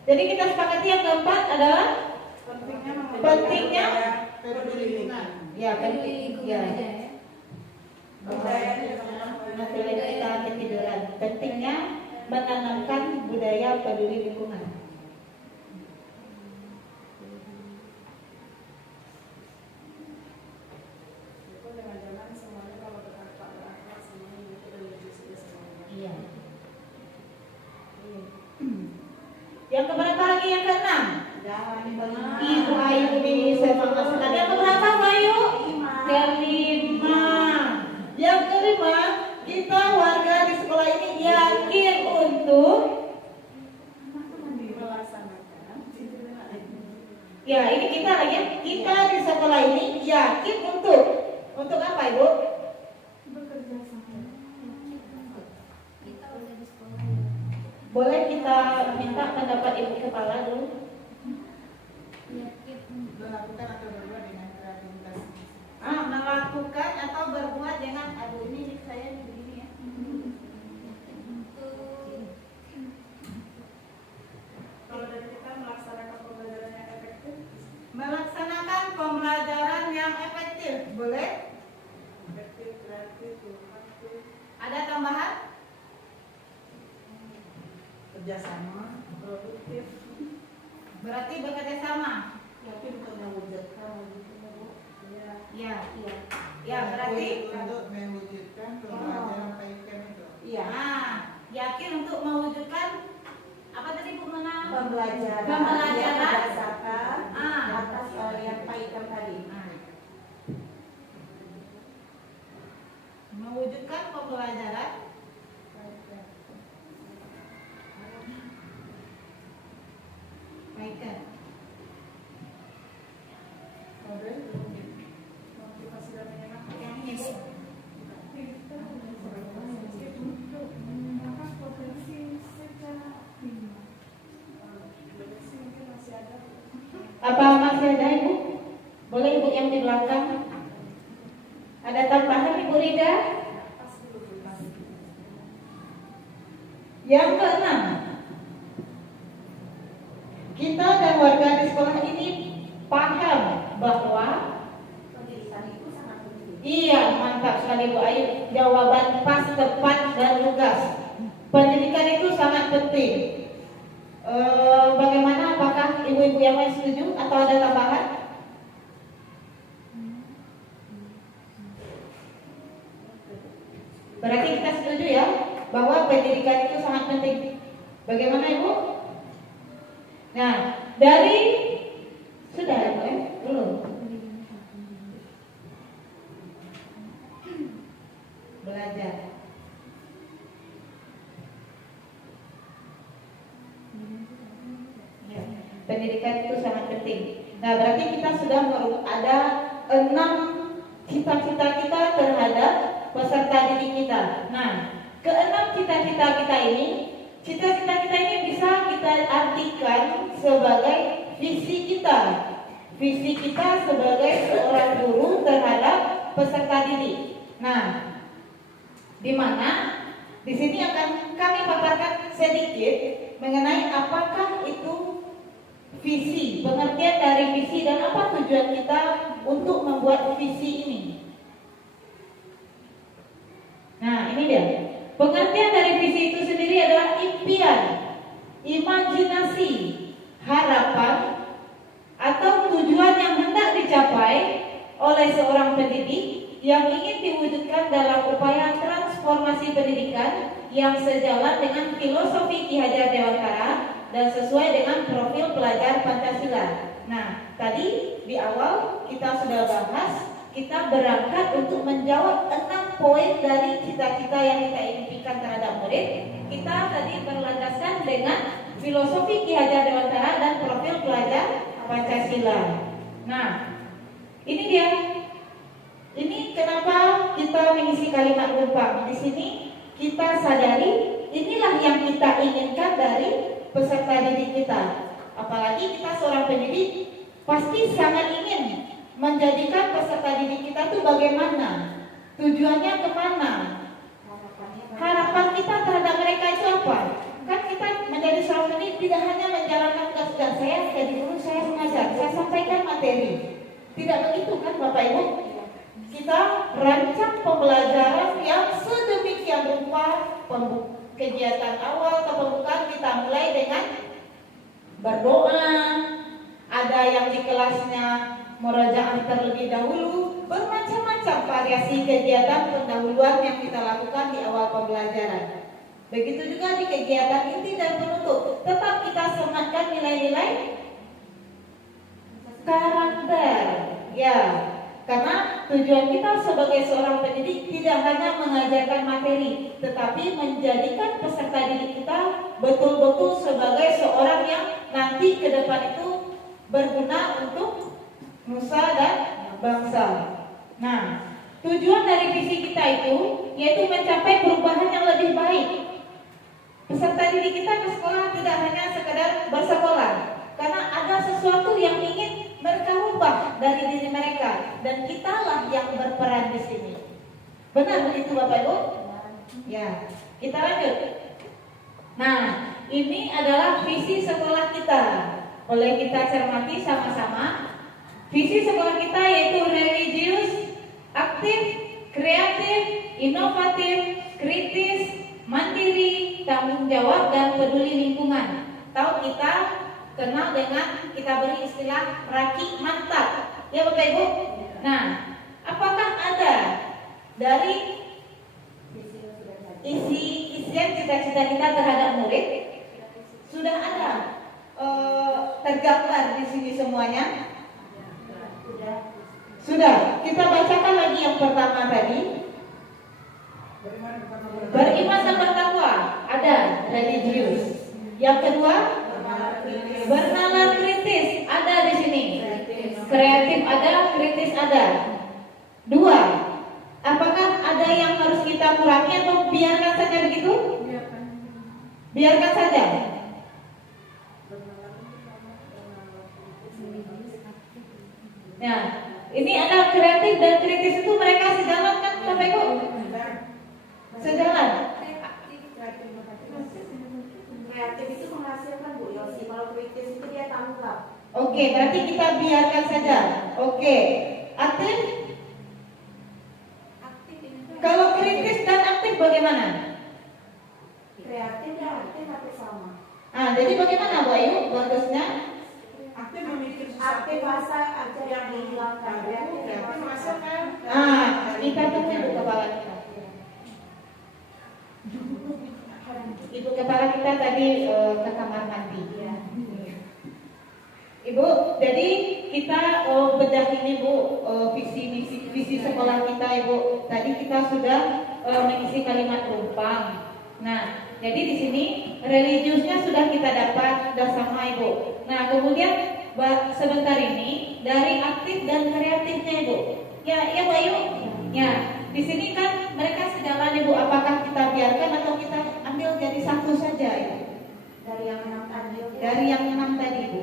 Jadi kita sepakati yang keempat adalah pentingnya Peduli lingkungan. ya penting ya. Nanti kita ketiduran. Pentingnya menanamkan budaya peduli lingkungan. Iya. Yang keberapa lagi yang keenam? Ibu Ayu ini semangat sekali. Yang keberapa Bu Ayu? Kelima. Yang kelima, kita warga di sekolah ini yakin untuk ya ini kita lagi ya. Kita di sekolah ini yakin untuk apa Ibu? Bekerja sama. Boleh kita minta pendapat Ibu Kepala dulu? Melakukan atau berbuat dengan kreativitas. pembelajaran yang efektif. Boleh? Ada tambahan? Kerjasama, produktif. Berarti bekerja sama. Tapi untuk mewujudkan gitu, Bu. Ya. Ya, berarti untuk mewujudkan pembelajaran PIKM itu. Iya. nah, yakin untuk mewujudkan apa tadi Bu Mena? Pembelajaran Pembelajaran. yang berdasarkan Ah. atas yang PAIKM tadi. Mewujudkan pembelajaran PAIKM. Motivasi dan menyenangkan. Yang ini Bu. Untuk mengembangkan potensi secara optimal. Indonesia mungkin masih ada. Apa masih ada Ibu? Boleh Ibu yang di belakang? Ada tambahan Ibu Rida? Yang keenam, kita dan warga di sekolah ini paham bahwa iya, mantap sekali Bu Ayu. Jawaban pas, tepat, dan lugas. Pendidikan itu sangat penting. Bagaimana? Apakah ibu-ibu yang lain setuju atau ada tambahan? Berarti kita setuju ya bahwa pendidikan itu sangat penting. Bagaimana Ibu? Nah, dari sudah ya Bu ya? Belum. Belajar. Ya, pendidikan itu sangat penting. Nah, berarti kita sudah ada 6 cita-cita kita terhadap peserta didik kita. Nah, keenam cita-cita kita ini bisa kita artikan sebagai visi kita. Visi kita sebagai seorang guru terhadap peserta didik. Nah, di mana di sini akan kami paparkan sedikit mengenai apakah itu visi, pengertian dari visi dan apa tujuan kita untuk membuat visi ini. Nah, ini dia. Pengertian dari visi itu sendiri adalah impian, imajinasi, harapan, atau tujuan yang hendak dicapai oleh seorang pendidik yang ingin diwujudkan dalam upaya transformasi pendidikan yang sejalan dengan filosofi Ki Hajar Dewantara dan sesuai dengan profil pelajar Pancasila. Nah, tadi di awal kita sudah bahas, kita berangkat untuk menjawab 6 poin dari cita-cita yang kita impikan terhadap murid. Kita tadi berlandaskan dengan filosofi Ki Hajar Dewantara dan profil pelajar Pancasila. Nah, ini dia. Ini kenapa kita mengisi kalimat lumpang. Di sini kita sadari inilah yang kita inginkan dari peserta didik kita. Apalagi kita seorang pendidik pasti sangat ingin menjadikan peserta didik kita itu bagaimana, tujuannya kemana, harapan kita terhadap mereka itu apa. Kan kita menjadi seorang pendidik tidak hanya menjalankan tugas saya jadi guru, saya mengajar, saya sampaikan materi. Tidak begitu kan Bapak Ibu? Kita rancang pembelajaran yang sedemikian rupa. Kegiatan awal atau pembukaan kita mulai dengan berdoa. Ada yang di kelasnya murojaah terlebih dahulu. Bermacam-macam variasi kegiatan pendahuluan yang kita lakukan di awal pembelajaran. Begitu juga di kegiatan inti dan penutup. Tetap kita sematkan nilai-nilai karakter. Ya, karena tujuan kita sebagai seorang pendidik tidak hanya mengajarkan materi, tetapi menjadikan peserta didik kita betul-betul sebagai seorang yang nanti ke depan itu berguna untuk nusa dan bangsa. Nah, tujuan dari visi kita itu yaitu mencapai perubahan yang lebih baik. Peserta didik kita ke sekolah tidak hanya sekedar bersekolah, karena ada sesuatu yang ingin mereka ubah dari diri mereka, dan kitalah yang berperan di sini. Benar begitu Bapak Ibu? Ya, kita lanjut. Nah, ini adalah visi sekolah kita. Boleh kita cermati sama-sama. Visi sekolah kita yaitu religius, aktif, kreatif, inovatif, kritis, mandiri, tanggung jawab, dan peduli lingkungan. Tahu kita kenal dengan, kita beri istilah raki mantap, ya Bapak Ibu. Nah, apakah ada dari isian cita-cita kita terhadap murid? Sudah ada tergambar di sini semuanya? Sudah. Kita bacakan lagi yang pertama tadi. Beriman dan bertakwa, ada religius. Yang kedua, bernalar kritis, ada di sini. Kreatif ada, kritis ada. Dua, apakah ada yang harus kita kurangi atau biarkan saja begitu? Biarkan saja. Nah, ini ada kreatif dan kritis itu mereka sejalan kan Bapak Ibu? Sejalan. Kreatif itu menghasilkan Bu Yosi, kalau kritis itu dia tanggap. Oke, berarti kita biarkan saja. Oke. Aktif? Kalau kritis dan aktif bagaimana? Kreatif ya aktif hampir sama. Ah, jadi bagaimana Bu Ayu? Bagusnya? Aktif memikir Aktif masa aja yang dihilangkan, kreatif menghasilkan. Ah, kita tunggu Ibu kepala kita. Ibu kepala kita tadi ke kamar mandi. Ibu, jadi kita bedah ini Bu, visi sekolah kita Ibu. Tadi kita sudah mengisi kalimat tumpang. Nah, jadi di sini religiusnya sudah kita dapat, sudah sama Ibu. Nah, kemudian sebentar ini dari aktif dan kreatifnya Ibu. Ya Bu Ayu. Ya, di sini kan mereka sejalan Ibu. Apakah kita biarkan atau kita ambil jadi satu saja Ibu? dari yang 6 tadi. Dari yang 6 tadi Ibu.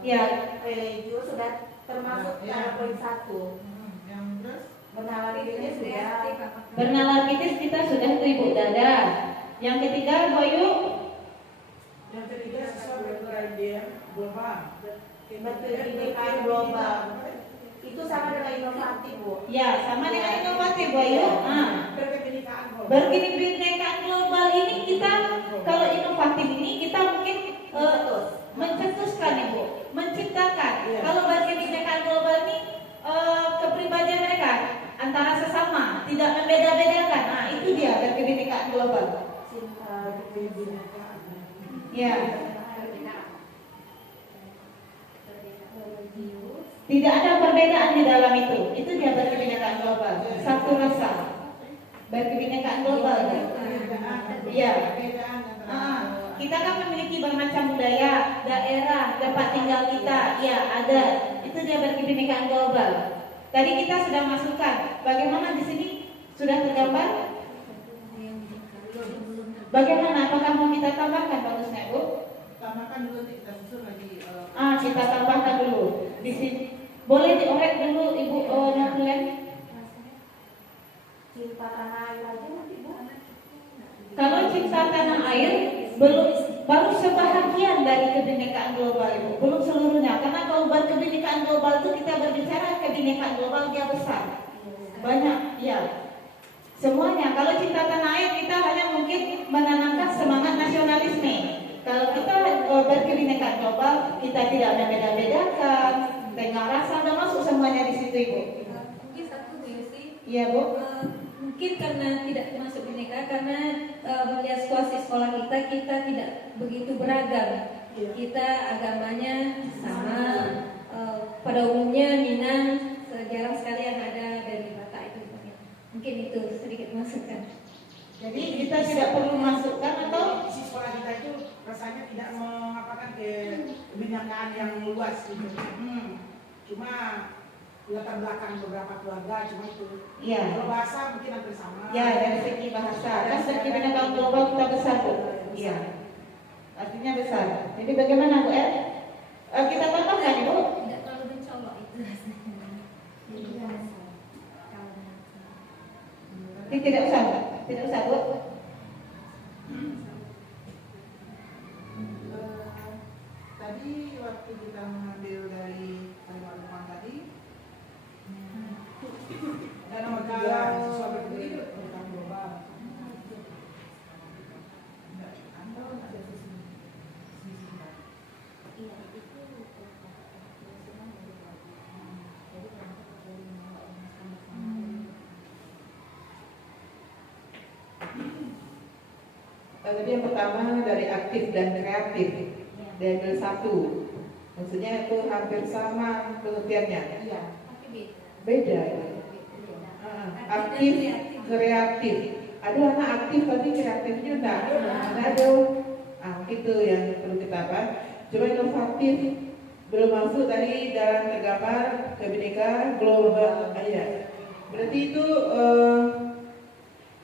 Ya, Religius sudah termasuk dalam poin 1. Bernalar kritis sudah. bernalar kritis kita sudah Ibu dada. Yang ketiga Bu Ayu. Yang ketiga sesuai dengan global. Berpendidikan global. Itu sama dengan inovatif Bu. Ya, sama dengan inovatif Bu Ayu. Berkebinekaan global ini kita, kalau inovatif ini kita mungkin mencetuskan Ibu, menciptakan. Kalau berkebinekaan global ini kepribadian mereka antara sesama, tidak membeda-bedakan. Nah, itu dia berkebinekaan global. Ya. Tidak ada perbedaan di dalam itu. Itu dia berkebinekaan global. Satu rasa. Berkebinekaan global. Ya. Kita kan memiliki bermacam budaya, daerah, tempat tinggal kita. Ya, ada. Itu dia berkebinekaan global. Tadi kita sudah masukkan. Bagaimana di sini sudah tergambar? Bagaimana? Apakah mau kita tambahkan bagusnya Bu? Tambahkan dulu, kita susun lagi. Kita tambahkan dulu di sini. Boleh diorek dulu Ibu Notulen. Cinta tanah air aja nanti Bu. Kalau cinta tanah air baru sebahagian dari kebinekaan global Ibu, belum seluruhnya. Karena kalau berkebinekaan global itu kita berbicara kebinekaan global dia besar, banyak, ya. Semuanya. Kalau cinta tanah air kita hanya mungkin menanamkan semangat nasionalisme. Kalau kita berkebinekaan global, kita tidak membeda-bedakan, tengah rasa, udah masuk semuanya di situ Ibu. Mungkin satu Bu Yusi. Iya Bu. Mungkin karena tidak termasuk bineka, karena melihat situasi sekolah kita tidak begitu beragam. Kita agamanya sama, pada umumnya Minang, jarang sekali yang ada dari Batak itu. Mungkin itu sedikit masukan. Jadi kita tidak perlu masukkan atau Isi sekolah kita itu rasanya tidak mengapakan kebinekaan yang luas gitu. Cuma latar belakang beberapa keluarga cuma itu. Iya. Kalau bahasa mungkin hampir sama. Ya, dari segi bahasa. Kan kebinekaan global kita besar Bu. Iya. Artinya besar. Jadi bagaimana Bu Er? Kita tambahkan Ibu. Tidak terlalu mencolok itu rasanya. Tidak usah, tidak usah Bu. Tadi tadi waktu kita mengambil dari Taiwan tadi dan nomor 3 siswa berdiri tentang global. Tadi yang pertama dari aktif dan kreatif, diambil satu, maksudnya itu hampir sama pengertiannya. Iya. Beda ya. Aktif, kreatif. Ada anak aktif tapi kreatifnya enggak ada. Itu yang perlu kita apa? Coba inovatif belum masuk tadi dalam tergambar kebinekaan global. Ya. Berarti itu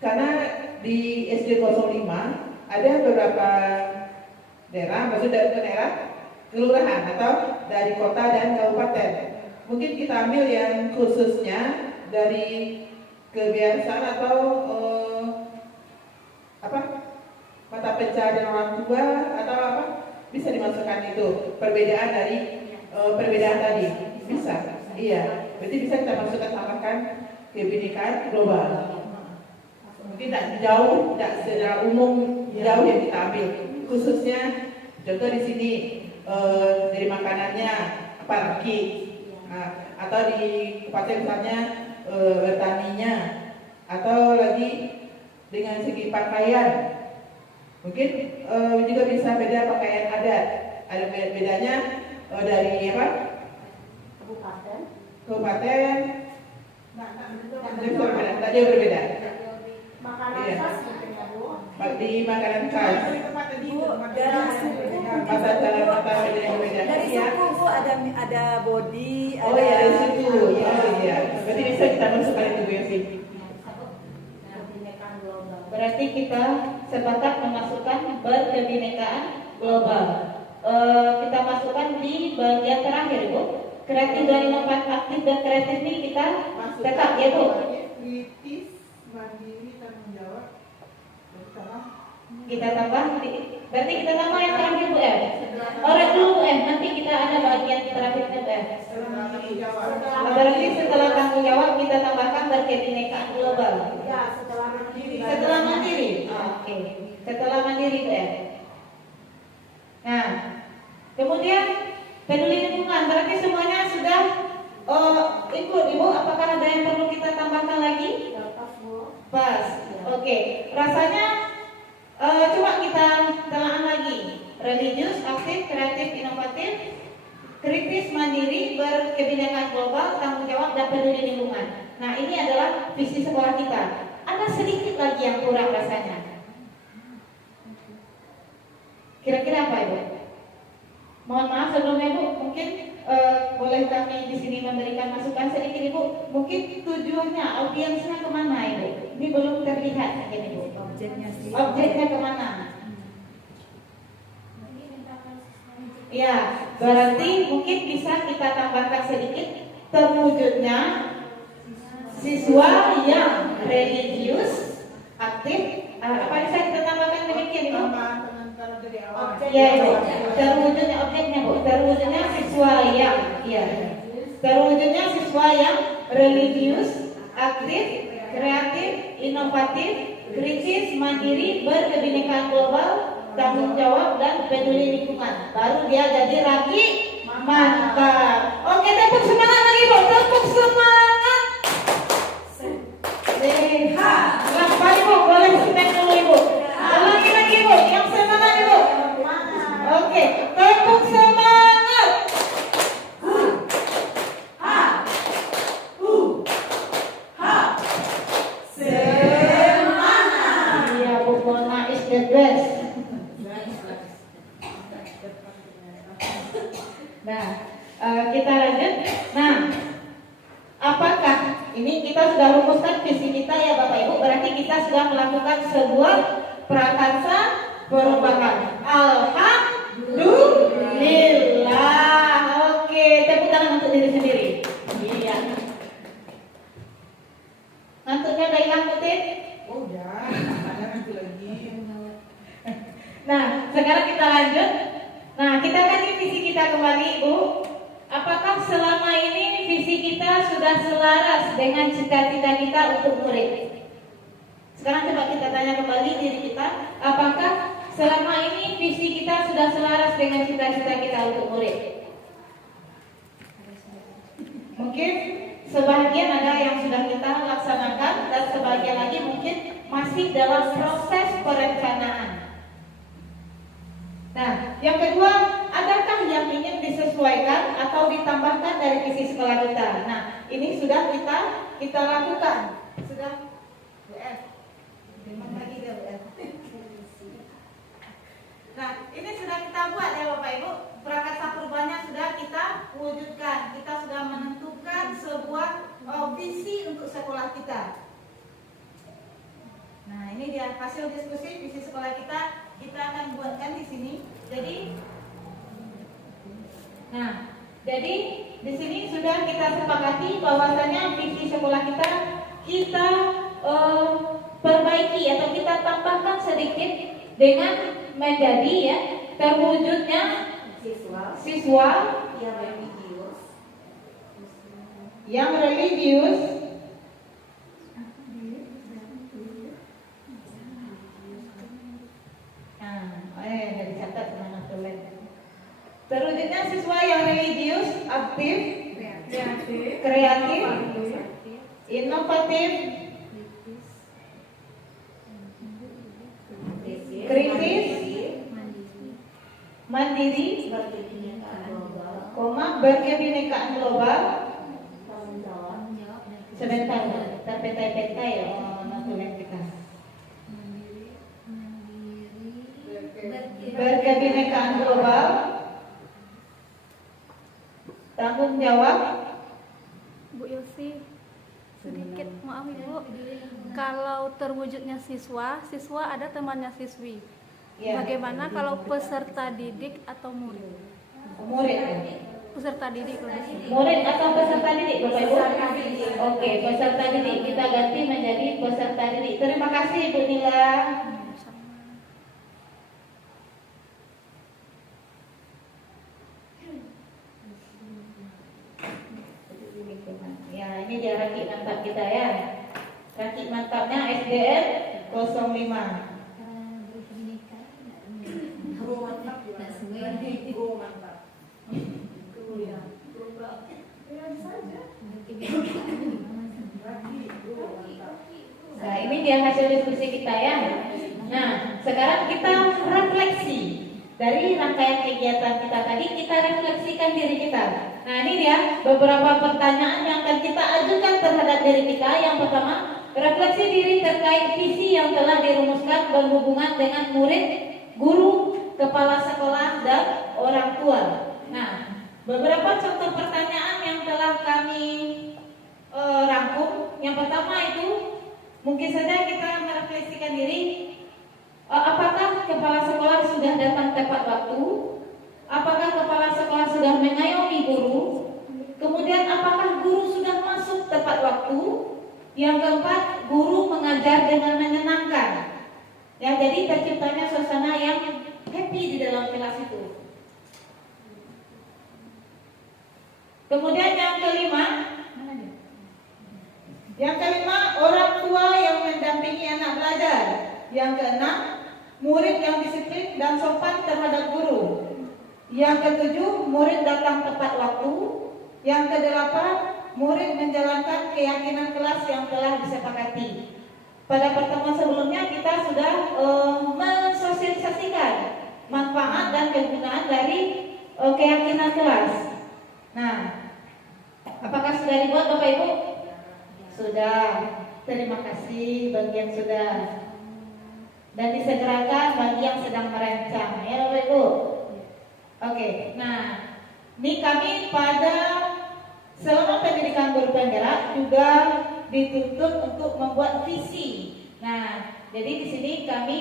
karena di SD 05 ada beberapa daerah, maksudnya dari daerah, kelurahan atau dari kota dan kabupaten. Mungkin kita ambil yang khususnya dari kebiasaan atau mata pencaharian orang tua atau apa, bisa dimasukkan itu perbedaan dari perbedaan tadi, bisa. Iya, berarti bisa kita masukkan tambahkan kebinekaan global. Mungkin tidak jauh, tidak secara umum jauh yang kita ambil. Khususnya contoh di sini dari makanannya apa raki, atau di kabupaten misalnya bertaninya, atau lagi dengan segi pakaian. Mungkin juga bisa beda pakaian adat. Ada bedanya dari apa? Kabupaten. Tak jauh berbeda. Makanan Iya. khas mungkin ya, Bu. Di makanan khas. Dari suku Mata cara mata beda yang beda. dari Iya. suku Bu ada body, Oh ada ya dari situ. Oh iya. Berarti bisa kita masukkan itu Bu Yosi. Berarti kita sepakat memasukkan berkebinekaan global. Kita masukkan di bagian terakhir Bu. Kreatif dan inovatif, aktif dan kreatif ini kita tetap ya Bu. Kritis, mandiri, tanggung jawab. Kita tambah, berarti kita tambah yang terakhir Bu F. Orang dulu Bu F, nanti kita ada bagian terakhirnya Bu F. Berarti setelah tanggung jawab kita tambahkan berkebinekaan global. Ya, setelah mandiri. Setelah mandiri, oke. Setelah mandiri Bu F. Nah, kemudian peduli lingkungan, berarti semuanya sudah ikut Ibu. Apakah ada yang perlu kita tambahkan lagi? Pas, oke. Rasanya coba kita telah lagi. Religius, aktif, kreatif, inovatif, kritis, mandiri, berkebinekaan global, tanggung jawab, dan peduli lingkungan. Nah, ini adalah visi sekolah kita. Ada sedikit lagi yang kurang rasanya. Kira-kira apa Ibu? Mohon maaf sebelumnya Bu, mungkin boleh kami di sini memberikan masukan sedikit Ibu. Mungkin tujuannya, audiensnya kemana Ibu? Ini belum terlihat mungkin Ibu. Objeknya kemana? Ya, berarti mungkin bisa kita tambahkan sedikit terwujudnya siswa yang religius, aktif. Apa bisa kita tambahkan demikian Ibu? Ya Ibu, terwujudnya objeknya Bu, terwujudnya siswa yang, ya, terwujudnya siswa yang religius, aktif, kreatif, inovatif, kritis, mandiri, berkebinekaan global, tanggung jawab, dan peduli lingkungan. Baru dia jadi ragi mantap. Oke, tepuk semangat lagi Bu, tepuk semangat. Sehat. Lampah Ibu, boleh semangat dulu Ibu. Ulangi lagi Ibu, yang semangat Ibu. Oke, tepuk semangat. Semangat. Iya, Bu Mona is the best. Nah, kita lanjut. Nah, apakah ini kita sudah rumuskan visi kita ya Bapak Ibu? Berarti kita sudah melakukan sebuah prakarsa perombakan. Alhamdulillah. Oke, tepuk tangan untuk diri sendiri. Iya. Ngantuknya udah hilang Putin? Oh udah, ada nanti lagi. Nah, sekarang kita lanjut. Nah, kita kan ini visi kita kita kembali, Bu. Apakah selama ini visi kita sudah selaras dengan cita-cita kita untuk murid? Sekarang coba kita tanya kembali diri kita, apakah selama ini visi kita sudah selaras dengan cita-cita kita untuk murid? Mungkin sebagian ada yang sudah kita laksanakan dan sebagian lagi mungkin masih dalam proses perencanaan. Nah, yang kedua, adakah yang ingin disesuaikan atau ditambahkan dari visi sekolah kita? Nah, ini sudah kita lakukan. Sudah, terima kasih. Nah, ini sudah kita buat ya Bapak Ibu. Perangkat Sapurbanya sudah kita wujudkan. Kita sudah menentukan sebuah visi untuk sekolah kita. Nah, ini dia hasil diskusi visi sekolah kita. Kita akan buatkan di sini. Jadi di sini sudah kita sepakati bahwasanya visi sekolah kita perbaiki atau kita tambahkan sedikit dengan menjadi ya terwujudnya siswa yang religius terwujudnya siswa yang religius, aktif, kreatif, inovatif, kritis, mandiri, berkebinekaan global, sebentar, terpetai-petai ya, berkebinekaan global, tanggung jawab. Bu Yosi, sedikit maaf Ibu, kalau terwujudnya siswa ada temannya siswi. Ya. Bagaimana kalau peserta didik atau murid? Murid. Peserta didik kalau di sini. Murid atau peserta didik, Bapak Ibu? Oke, peserta didik kita ganti menjadi peserta didik. Terima kasih Ibu Nila. Ya, ini dia rakit mantap kita ya. Rakit mantapnya SDN 05. Nah, ini dia hasil diskusi kita ya. Nah, sekarang kita refleksi dari rangkaian kegiatan kita tadi, kita refleksikan diri kita. Nah, ini dia beberapa pertanyaan yang akan kita ajukan terhadap diri kita. Yang pertama, refleksi diri terkait visi yang telah dirumuskan berhubungan dengan murid, guru, kepala sekolah, dan orang tua. Nah, beberapa contoh pertanyaan yang telah kami rangkum. Yang pertama itu mungkin saja kita merefleksikan diri, apakah kepala sekolah sudah datang tepat waktu? Apakah kepala sekolah sudah mengayomi guru? Kemudian apakah guru sudah masuk tepat waktu? Yang keempat, guru mengajar dengan menyenangkan. Ya, jadi terciptanya suasana yang happy di dalam kelas itu. Kemudian yang kelima, orang tua yang mendampingi anak belajar. Yang keenam, murid yang disiplin dan sopan terhadap guru. Yang ketujuh, murid datang tepat waktu. Yang kedelapan, murid menjalankan keyakinan kelas yang telah disepakati. Pada pertemuan sebelumnya kita sudah mensosialisasikan manfaat dan kegunaan dari keyakinan kelas. Nah, apakah sudah dibuat Bapak Ibu? Sudah. Terima kasih bagi yang sudah. Dan disegerakan bagi yang sedang merancang. Ya Bapak Ibu. Oke. Nah, ini kami pada selama pendidikan guru penggerak juga dituntut untuk membuat visi. Nah, jadi di sini kami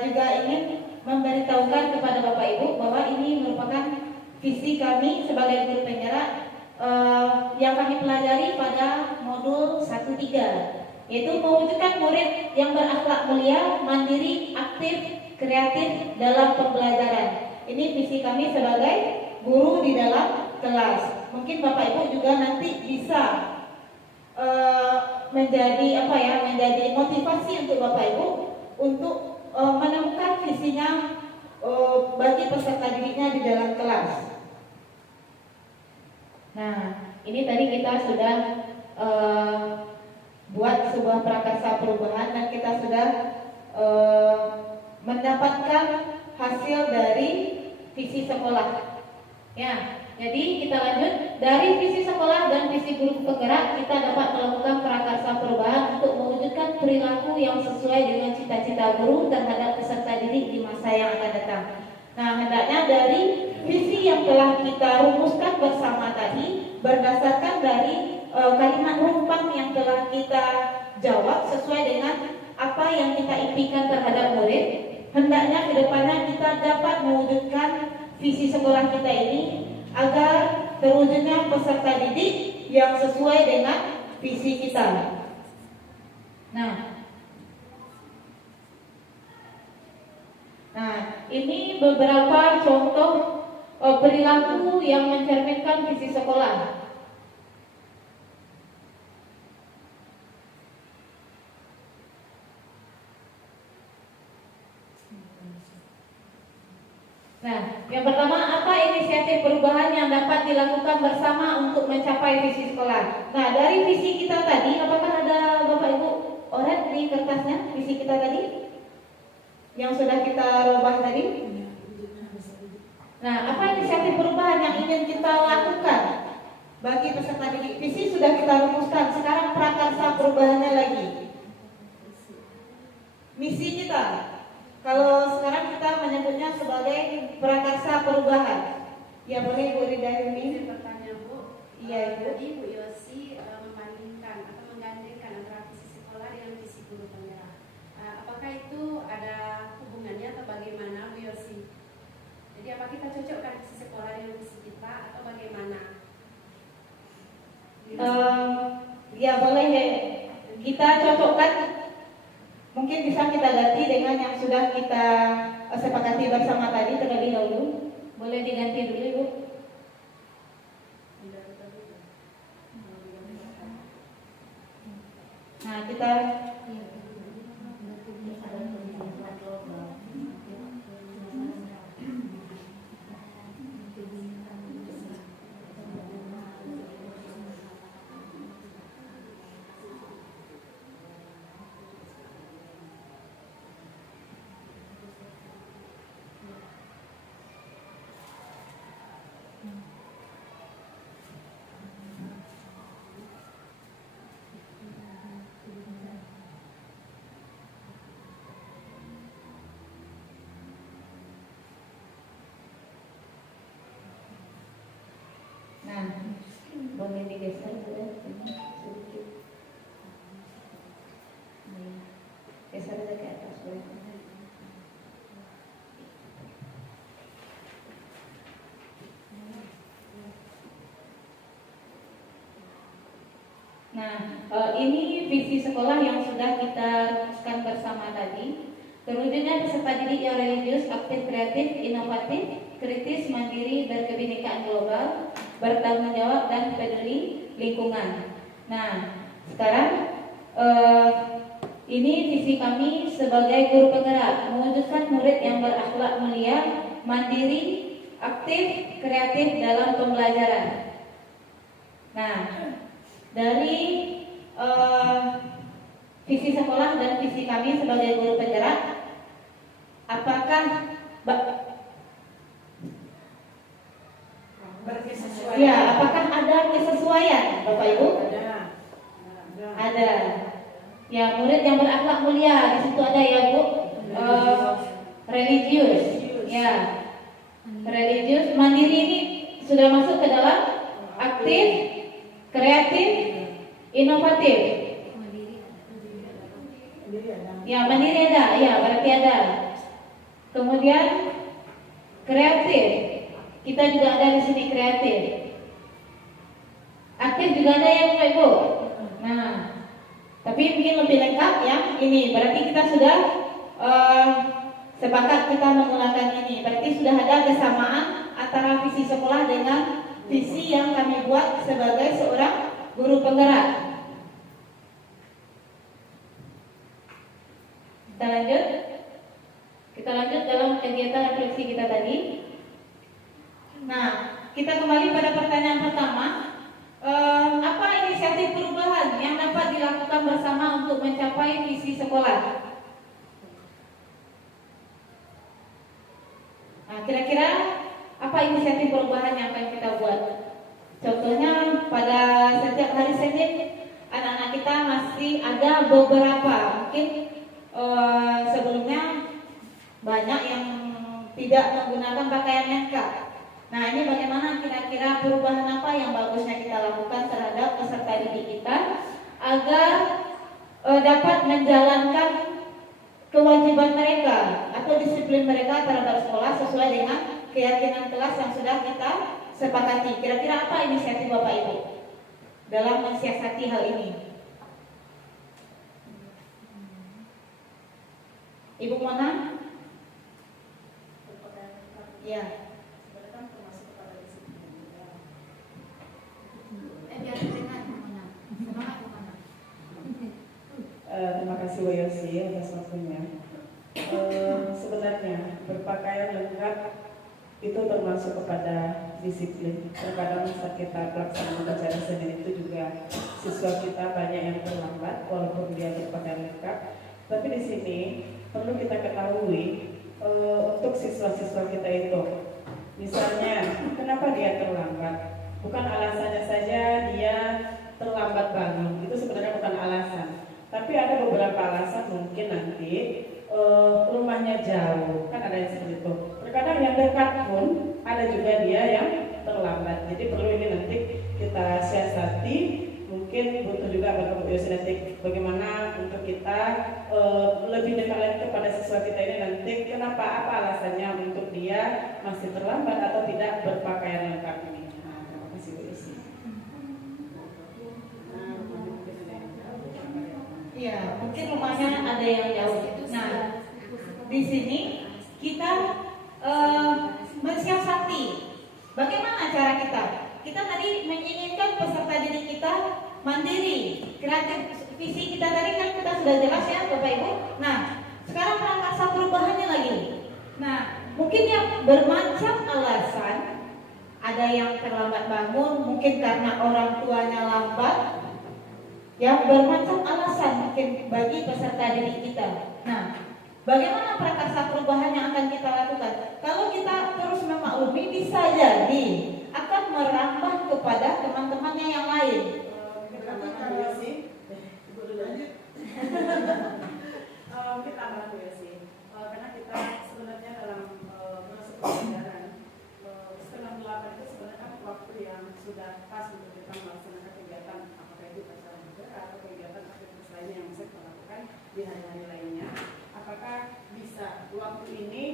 juga ingin memberitahukan kepada Bapak Ibu bahwa ini merupakan visi kami sebagai guru penggerak yang kami pelajari pada modul 1-3, yaitu mewujudkan murid yang berakhlak mulia, mandiri, aktif, kreatif dalam pembelajaran. Ini visi kami sebagai guru di dalam kelas. Mungkin Bapak Ibu juga nanti bisa menjadi menjadi motivasi untuk Bapak Ibu untuk menemukan visinya bagi peserta didiknya di dalam kelas. Nah, ini tadi kita sudah buat sebuah prakarsa perubahan dan kita sudah mendapatkan hasil dari visi sekolah. Ya, jadi kita lanjut dari visi sekolah dan visi guru penggerak, kita dapat melakukan prakarsa perubahan untuk mewujudkan perilaku yang sesuai dengan cita-cita guru terhadap peserta didik di masa yang akan datang. Nah, hendaknya dari visi yang telah kita rumuskan bersama tadi berdasarkan dari kalimat rumpang yang telah kita jawab sesuai dengan apa yang kita impikan terhadap murid, hendaknya ke depannya kita dapat mewujudkan visi sekolah kita ini agar terwujudnya peserta didik yang sesuai dengan visi kita. Nah, ini beberapa contoh perilaku yang mencerminkan visi sekolah. Nah, yang pertama, apa inisiatif perubahan yang dapat dilakukan bersama untuk mencapai visi sekolah? Nah, dari visi kita tadi, apakah ada Bapak Ibu oret di kertasnya visi kita tadi? Yang sudah kita rubah tadi? Nah, apa inisiatif perubahan yang ingin kita lakukan bagi peserta didik? Visi sudah kita rumuskan, sekarang prakarsa perubahannya lagi. Misi kita. Kalau sekarang kita menyebutnya sebagai prakarsa perubahan. Ya, boleh Bu Rida ini pertanyaan Bu. Iya, Ibu. Tadi Bu Yosi membandingkan atau menggandengkan antara visi sekolah dengan visi guru penggerak. Apakah itu ada hubungannya atau bagaimana Bu Yosi? Jadi apa kita cocokkan visi sekolah dengan visi kita atau bagaimana? Ya boleh kita cocokkan. Mungkin bisa kita ganti dengan yang sudah kita sepakati bersama tadi terlebih dahulu. Boleh diganti dulu, Ibu. Nah, kita boleh digeser sedikit. Geser saja ke atas boleh. Nah, ini visi sekolah yang sudah kita rumuskan bersama tadi. Terwujudnya peserta didik yang religius, aktif, kreatif, inovatif, kritis, mandiri, berkebinekaan global, bertanggung jawab dan peduli lingkungan. Nah, sekarang ini visi kami sebagai guru penggerak, mewujudkan murid yang berakhlak mulia, mandiri, aktif, kreatif dalam pembelajaran. Nah, dari visi sekolah dan visi kami sebagai guru penggerak, apakah apakah ada kesesuaian, Bapak Ibu? Ada. Ya, murid yang berakhlak mulia, di situ ada ya Bu. Religius. Ya. Religius, mandiri ini sudah masuk ke dalam aktif, kreatif, inovatif. Ya, mandiri ada. Ya, berarti ada. Kemudian kreatif. Kita juga ada di sini kreatif. Aktif juga ada ya Bapak Ibu. Nah, tapi mungkin lebih lengkap yang ini. Berarti kita sudah sepakat kita menggunakan ini. Berarti sudah ada kesamaan antara visi sekolah dengan visi yang kami buat sebagai seorang guru penggerak. Kita lanjut dalam kegiatan refleksi kita tadi. Nah, kita kembali pada pertanyaan pertama. Apa inisiatif perubahan yang dapat dilakukan bersama untuk mencapai visi sekolah? Nah, kira-kira apa inisiatif perubahan yang akan kita buat? Contohnya pada setiap hari Senin anak-anak kita masih ada beberapa, mungkin sebelumnya banyak yang tidak menggunakan pakaian lengkap. Nah, ini bagaimana kira-kira perubahan apa yang bagusnya kita lakukan terhadap peserta didik kita agar dapat menjalankan kewajiban mereka atau disiplin mereka terhadap sekolah sesuai dengan keyakinan kelas yang sudah kita sepakati. Kira-kira apa inisiatif Bapak Ibu dalam mensiasati hal ini? Ibu Mona? Ya. Terima kasih Bu Yosi atas waktunya. Sebenarnya berpakaian lengkap itu termasuk kepada disiplin. Terkadang saat kita pelaksanaan upacara Senin itu juga siswa kita banyak yang terlambat walaupun dia berpakaian lengkap. Tapi di sini perlu kita ketahui untuk siswa-siswa kita itu, misalnya kenapa dia terlambat? Bukan alasannya saja dia terlambat bangun, itu sebenarnya bukan alasan. Tapi ada beberapa alasan, mungkin nanti rumahnya jauh, kan ada yang seperti itu. Terkadang yang dekat pun ada juga dia yang terlambat. Jadi perlu ini nanti kita siasati. Mungkin butuh juga bertemu nanti bagaimana untuk kita lebih dekat lagi kepada siswa kita ini nanti. Kenapa, apa alasannya untuk dia masih terlambat atau tidak berpakaian lengkap ini. Nah, terima kasih Bu Yosi. Iya, mungkin rumahnya ada yang jauh. Nah, di sini kita mensiasati. Bagaimana cara kita? Kita tadi menginginkan peserta didik kita mandiri, kreatif. Visi kita tadi kan kita sudah jelas ya, Bapak Ibu. Nah, sekarang rangkasa perubahannya lagi. Nah, mungkin yang bermacam alasan. Ada yang terlambat bangun, mungkin karena orang tuanya lambat. Yang bermacam alasan mungkin bagi peserta didik kita. Nah, bagaimana prakarsa perubahan yang akan kita lakukan? Kalau kita terus memaklumi, bisa jadi akan merambah kepada teman-temannya yang lain. Mungkin tambahan Bu Yosi, karena kita sebenarnya dalam proses pembelajaran setengah 8 itu sebenarnya kan waktu yang sudah pas untuk kita melaksanakan kegiatan apakah itu acara bergerak atau kegiatan aktivitas lainnya yang bisa kita lakukan di hari-hari lainnya. Apakah bisa waktu ini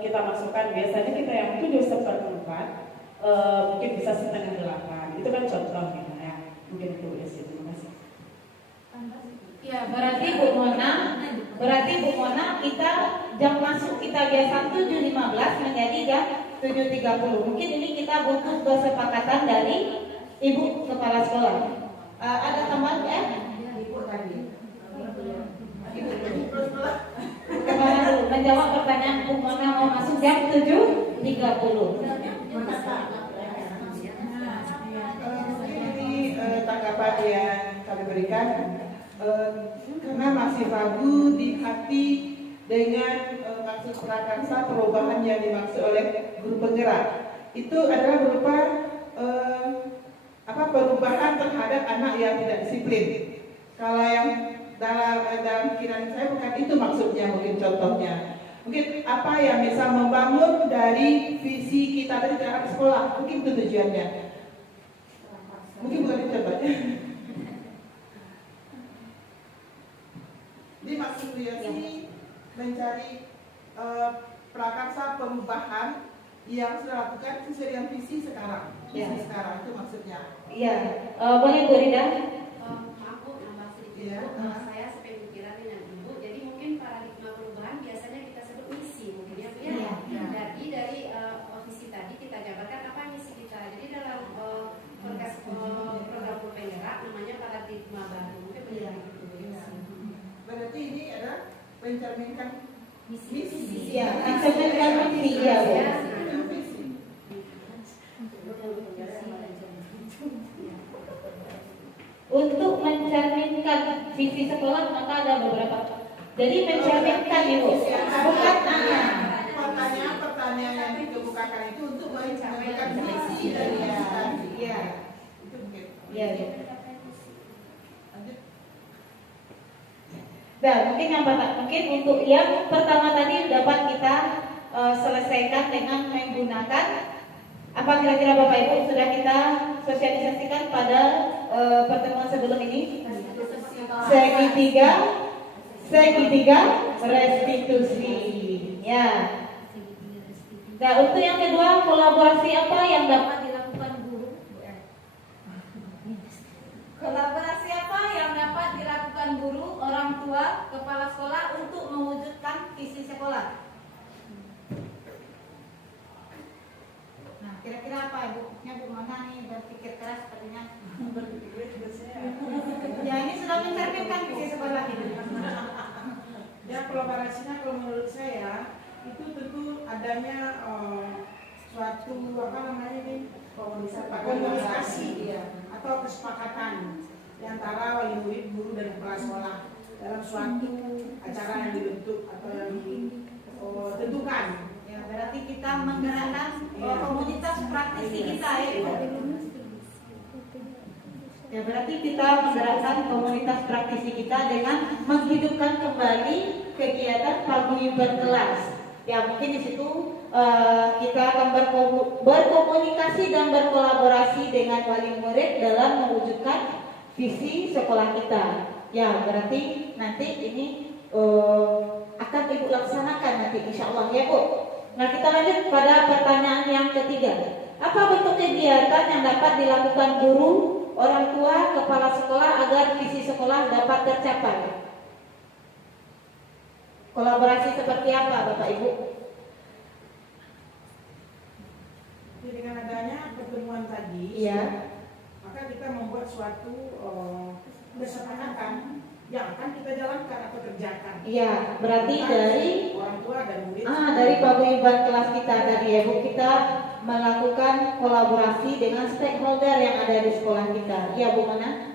kita masukkan, biasanya kita yang 7/4 mungkin bisa setengah 8. Itu kan contoh ya. Mungkin itu Bu Yosi. Terima kasih. Ya, berarti Bu Mona, kita jam masuk kita biasa 7.15 menjadi jam 7.30. Mungkin ini kita butuh kesepakatan dari Ibu Kepala Sekolah. Ada tambahan ya? Ibu tadi. Kepala dulu menjawab pertanyaan Bu Mona mau masuk jam 7.30. Ini tanggapan yang kami berikan karena masih ragu di hati dengan maksud prakarsa perubahan yang dimaksud oleh guru penggerak. Itu adalah berupa perubahan terhadap anak yang tidak disiplin. Kalau yang dalam pikiran saya bukan itu maksudnya, mungkin contohnya. Mungkin apa yang bisa membangun dari visi kita dari terhadap sekolah, mungkin itu tujuannya. Mungkin bukan itu contohnya. Jadi maksud Yosi mencari prakarsa perubahan yang sudah lakukan sesuai dengan visi sekarang. Visi sekarang itu maksudnya. Iya, boleh Bu Rida? Maaf Bu, nambah sedikit. Saya sepemikiran dengan Ibu. Jadi mungkin paradigma perubahan biasanya kita sebut mencerminkan misi. Ya, mencerminkan misi ya, Bu. Untuk mencerminkan visi sekolah maka ada beberapa. Jadi mencerminkan Ibu, bukan pertanyaan yang dikemukakan itu untuk mencerminkan misi dari ya. Itu mungkin. Ya. Nah, mungkin untuk yang pertama tadi dapat kita selesaikan dengan menggunakan apa kira-kira Bapak Ibu sudah kita sosialisasikan pada pertemuan sebelum ini? Segitiga restitusi. Ya. Nah, untuk yang kedua, kolaborasi apa yang dapat dilakukan guru? Kolaborasi apa yang dapat dilakukan guru, orang tua, kepala sekolah untuk mewujudkan visi sekolah? Nah, kira-kira apa Ibu? Bu Mona nih berpikir keras sepertinya. Ya, ini sudah mencerminkan visi sekolah ini. Ya, kolaborasinya kalau menurut saya itu tentu adanya suatu komunikasi atau kesepakatan di antara wali murid, guru dan kepala sekolah dalam suatu acara yang dibentuk atau yang ditentukan. Ya, berarti kita menggerakkan komunitas praktisi kita ya. Ya, berarti kita menggerakkan komunitas praktisi kita dengan menghidupkan kembali kegiatan paguyuban kelas. Ya, mungkin di situ kita akan berkomunikasi dan berkolaborasi dengan wali murid dalam mewujudkan visi sekolah kita. Ya, berarti nanti ini akan Ibu laksanakan nanti insya Allah ya Bu. Nah, kita lanjut pada pertanyaan yang ketiga. Apa bentuk kegiatan yang dapat dilakukan guru, orang tua, kepala sekolah agar visi sekolah dapat tercapai? Kolaborasi seperti apa Bapak Ibu? Jadi dengan adanya pertemuan tadi, Iya. maka kita membuat suatu kesepakatan yang akan kita jalankan atau kerjakan. Iya, berarti dari orang tua dan murid. dari paguyuban kelas kita tadi ya Bu, kita melakukan kolaborasi dengan stakeholder yang ada di sekolah kita. Iya Bu Mana?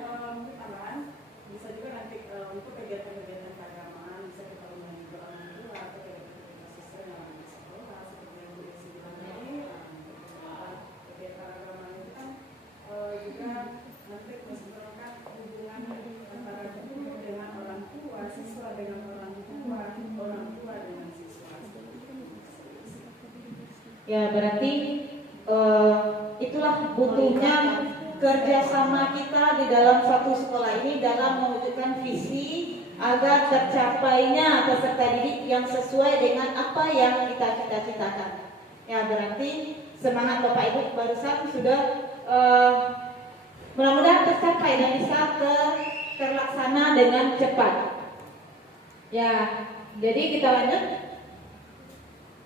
Bisa juga nanti untuk kegiatan-kegiatan keagamaan bisa kita undang orang tua atau siswa yang ada di sekolah seperti yang Bu Desi bilang tadi. Kegiatan keagamaan itu kan juga nanti memperolehkan hubungan antara guru dengan orang tua, siswa dengan orang tua dengan siswa. Ya, berarti itulah butuhnya kerjasama kita di dalam satu sekolah ini dalam mewujudkan visi agar tercapainya peserta didik yang sesuai dengan apa yang kita cita-citakan. Ya, berarti semangat Bapak Ibu barusan sudah mudah-mudahan tercapai dan bisa terlaksana dengan cepat. Ya, jadi kita lanjut.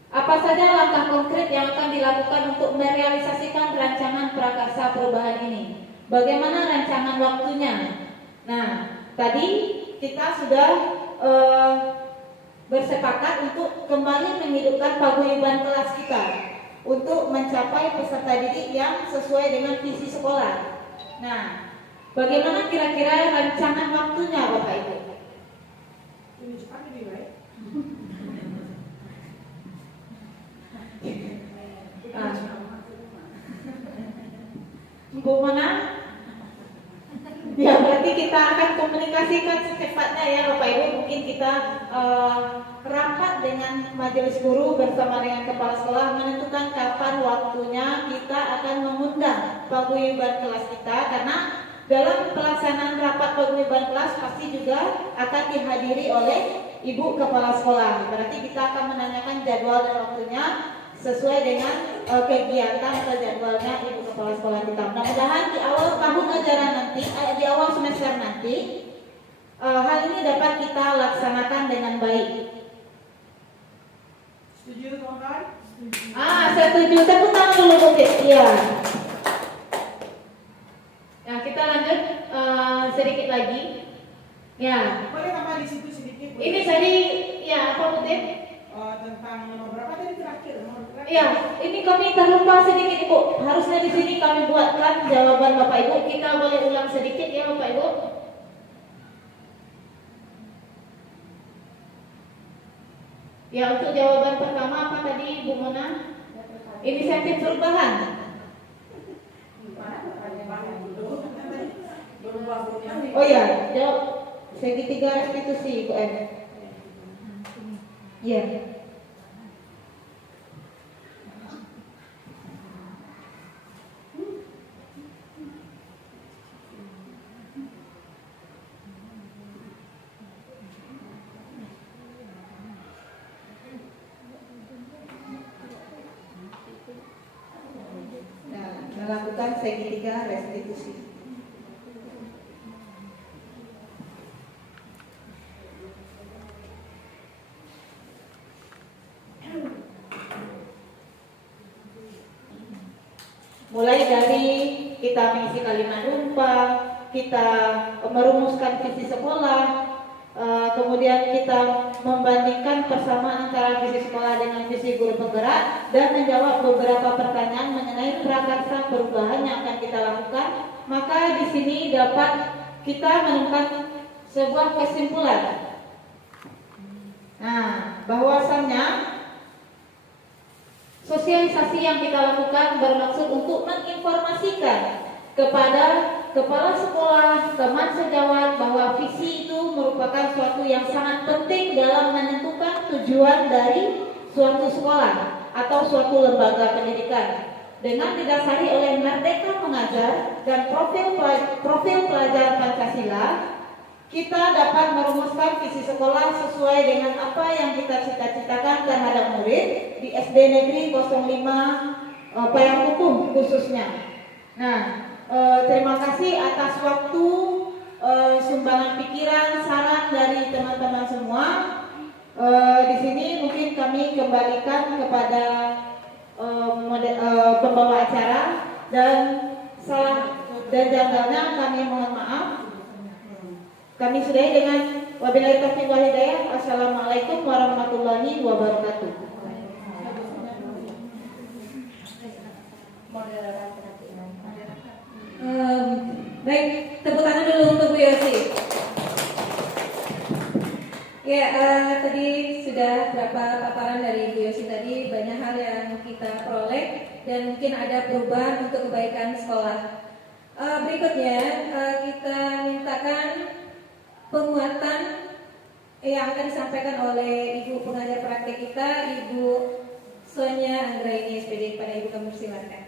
Apa saja langkah konkret yang akan dilakukan untuk merealisasikan rancangan prakarsa perubahan ini? Bagaimana rancangan waktunya? Nah, tadi kita sudah bersepakat untuk kembali menghidupkan paguyuban kelas kita untuk mencapai peserta didik yang sesuai dengan visi sekolah. Nah, bagaimana kira-kira rancangan waktunya Bapak Ibu? Ini cepat ini baik. Bu Mona? Ya, berarti kita akan komunikasikan secepatnya ya Bapak Ibu. Mungkin kita rapat dengan majelis guru bersama dengan kepala sekolah menentukan kapan waktunya kita akan mengundang paguyuban kelas kita, karena dalam pelaksanaan rapat paguyuban kelas pasti juga akan dihadiri oleh Ibu Kepala Sekolah. Berarti kita akan menanyakan jadwal dan waktunya sesuai dengan kegiatan atau jadwalnya Ibu Kepala Sekolah kita. Mudah-mudahan di awal tahun ajaran nanti, di awal semester nanti, hal ini dapat kita laksanakan dengan baik. Setuju kawan-kawan? Setuju. Tepuk tangan dulu mungkin. Iya. Nah, kita lanjut sedikit lagi. Ya. Boleh tambah di situ sedikit. Ini tadi Ya, apa Bu Tim? Tentang nomor berapa tadi terakhir? Iya, ini kami terlupa sedikit Bu. Harusnya di sini kami buatkan jawaban Bapak Ibu. Kita boleh ulang sedikit ya Bapak Ibu. Ya, untuk jawaban pertama apa tadi Bu Mona? Inisiatif perubahan. Oh ya, jawab segitiga restitusi Bu M. Iya. Melakukan segitiga restitusi. Mulai dari kita mengisi kalimat rumpang, kita merumuskan visi sekolah, kemudian kita membandingkan persamaan antara visi sekolah dengan visi guru penggerak dan menjawab beberapa pertanyaan mengenai prakarsa perubahan yang akan kita lakukan. Maka di sini dapat kita menemukan sebuah kesimpulan. Nah, bahwasannya sosialisasi yang kita lakukan bermaksud untuk menginformasikan kepada kepala sekolah, teman sejawat bahwa visi itu merupakan suatu yang sangat penting dalam menentukan tujuan dari suatu sekolah atau suatu lembaga pendidikan. Dengan didasari oleh Merdeka Mengajar dan profil pelajar Pancasila, kita dapat merumuskan visi sekolah sesuai dengan apa yang kita cita-citakan terhadap murid di SD Negeri 05 Parangkukuh khususnya. Nah, terima kasih atas waktu, sumbangan pikiran, saran dari teman-teman semua. Di sini mungkin kami kembalikan kepada pembawa acara dan janggalnya kami mohon maaf. Kami sudahi dengan wabillahi taufiq wal hidayah. Assalamualaikum warahmatullahi wabarakatuh. Baik, tepuk tangan dulu untuk Bu Yosi. Ya, tadi sudah berapa paparan dari Bu Yosi tadi, banyak hal yang kita peroleh dan mungkin ada perubahan untuk kebaikan sekolah. Berikutnya kita mintakan penguatan yang akan disampaikan oleh Ibu pengajar praktek kita, Ibu Sonia Anggraini SPD. Pada Ibu kami silakan.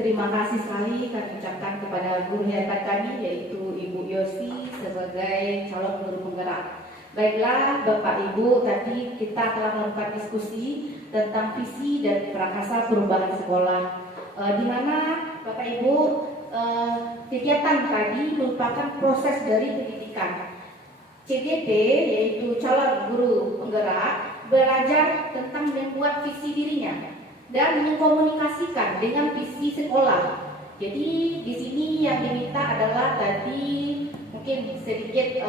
Terima kasih sekali kami ucapkan kepada guru hebat kami yaitu Ibu Yosi sebagai calon guru penggerak. Baiklah Bapak Ibu, tadi kita telah melakukan diskusi tentang visi dan prakarsa perubahan sekolah, di mana Bapak Ibu kegiatan tadi merupakan proses dari pendidikan. CGP yaitu calon guru penggerak belajar tentang membuat visi dirinya dan mengkomunikasikan dengan visi sekolah. Jadi di sini yang diminta adalah tadi mungkin sedikit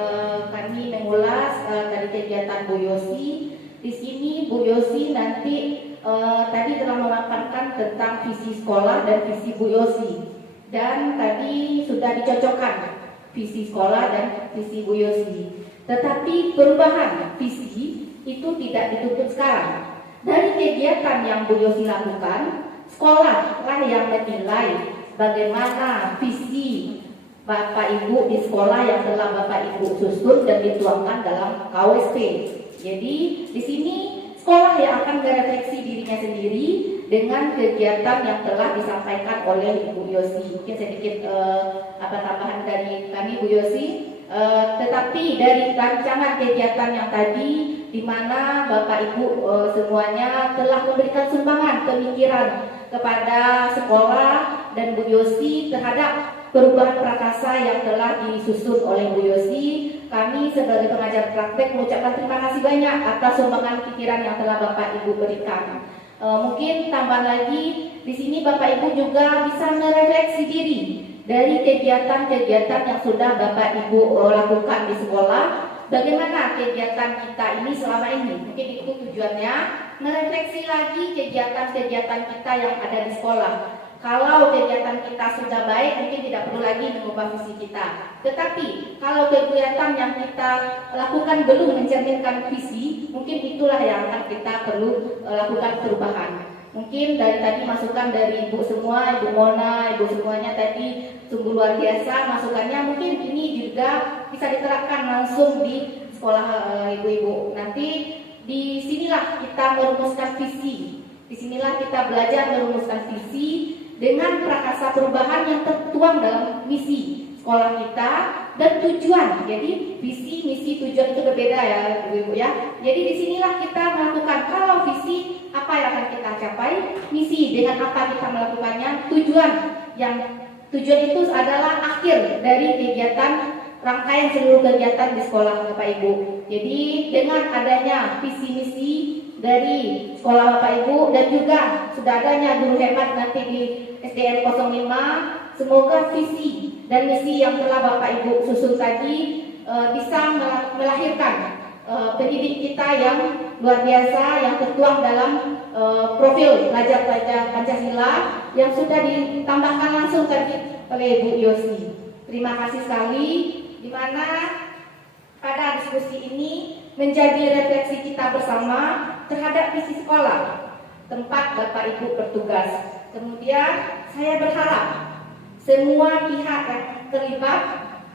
kami mengulas dari kegiatan Bu Yosi. Di sini Bu Yosi nanti tadi telah memaparkan tentang visi sekolah dan visi Bu Yosi. Dan tadi sudah dicocokkan visi sekolah dan visi Bu Yosi. Tetapi perubahan visi itu tidak ditutup sekarang. Dari kegiatan yang Bu Yosi lakukan, sekolahlah yang menilai bagaimana visi Bapak Ibu di sekolah yang telah Bapak Ibu susun dan dituangkan dalam KWSP. Jadi di sini sekolah yang akan merefleksi dirinya sendiri dengan kegiatan yang telah disampaikan oleh Ibu Yosi. Mungkin sedikit tambahan dari kami Bu Yosi. Tetapi dari rancangan kegiatan yang tadi, di mana Bapak Ibu semuanya telah memberikan sumbangan pemikiran kepada sekolah dan Bu Yosi terhadap perubahan prakarsa yang telah disusun oleh Bu Yosi, kami sebagai pengajar praktek mengucapkan terima kasih banyak atas sumbangan pikiran yang telah Bapak Ibu berikan. Mungkin tambahan lagi, di sini Bapak Ibu juga bisa merefleksi diri dari kegiatan-kegiatan yang sudah Bapak Ibu lakukan di sekolah. Bagaimana kegiatan kita ini selama ini? Mungkin itu tujuannya, merefleksi lagi kegiatan-kegiatan kita yang ada di sekolah. Kalau kegiatan kita sudah baik, mungkin tidak perlu lagi mengubah visi kita. Tetapi kalau kegiatan yang kita lakukan belum mencerminkan visi, mungkin itulah yang akan kita perlu lakukan perubahan. Mungkin dari tadi masukan dari Ibu semua, Ibu Mona, Ibu semuanya tadi sungguh luar biasa masukannya. Mungkin ini juga bisa diterapkan langsung di sekolah ibu-ibu. Nanti di sinilah kita merumuskan visi. Di sinilah kita belajar merumuskan visi dengan prakasa perubahan yang tertuang dalam misi sekolah kita dan tujuan. Jadi visi, misi, tujuan itu berbeda ya ibu-ibu ya. Jadi di sinilah kita melakukan, kalau visi apa yang akan kita capai, misi dengan apa kita melakukannya, tujuan itu adalah akhir dari kegiatan rangkaian seluruh kegiatan di sekolah Bapak Ibu. Jadi dengan adanya visi misi dari sekolah Bapak Ibu dan juga sudah adanya guru hebat nanti di SDN 05, semoga visi dan misi yang telah Bapak Ibu susun tadi bisa melahirkan pendidik kita yang luar biasa, yang tertuang dalam profil pelajar Pancasila yang sudah ditambahkan langsung tadi oleh Ibu Yosi. Terima kasih sekali, di mana pada diskusi ini menjadi refleksi kita bersama terhadap visi sekolah tempat Bapak Ibu bertugas. Kemudian saya berharap semua pihak yang terlibat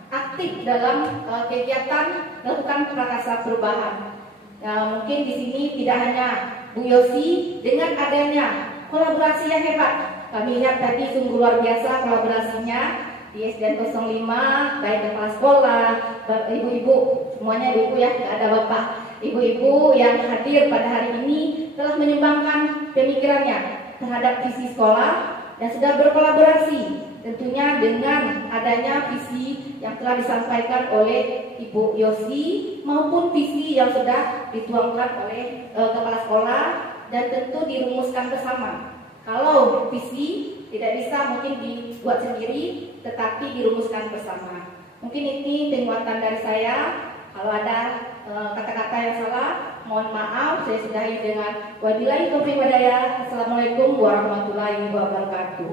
aktif dalam kegiatan melakukan prakasa perubahan. Mungkin di sini tidak hanya Bu Yosi, dengan adanya kolaborasi yang hebat. Kami lihat tadi sungguh luar biasa kolaborasinya di SDN 05, baik kepala sekolah, ibu-ibu, semuanya ibu-ibu ya, tidak ada bapak. Ibu-ibu yang hadir pada hari ini telah menyumbangkan pemikirannya terhadap visi sekolah dan sudah berkolaborasi tentunya dengan adanya visi yang telah disampaikan oleh Ibu Yosi maupun visi yang sudah dituangkan oleh kepala sekolah dan tentu dirumuskan bersama. Kalau visi tidak bisa mungkin dibuat sendiri, tetapi dirumuskan bersama. Mungkin ini penguatan dari saya. Kalau ada kata-kata yang salah, mohon maaf. Saya sudahi dengan wabillahi taufiq walhidayah. Assalamualaikum warahmatullahi wabarakatuh.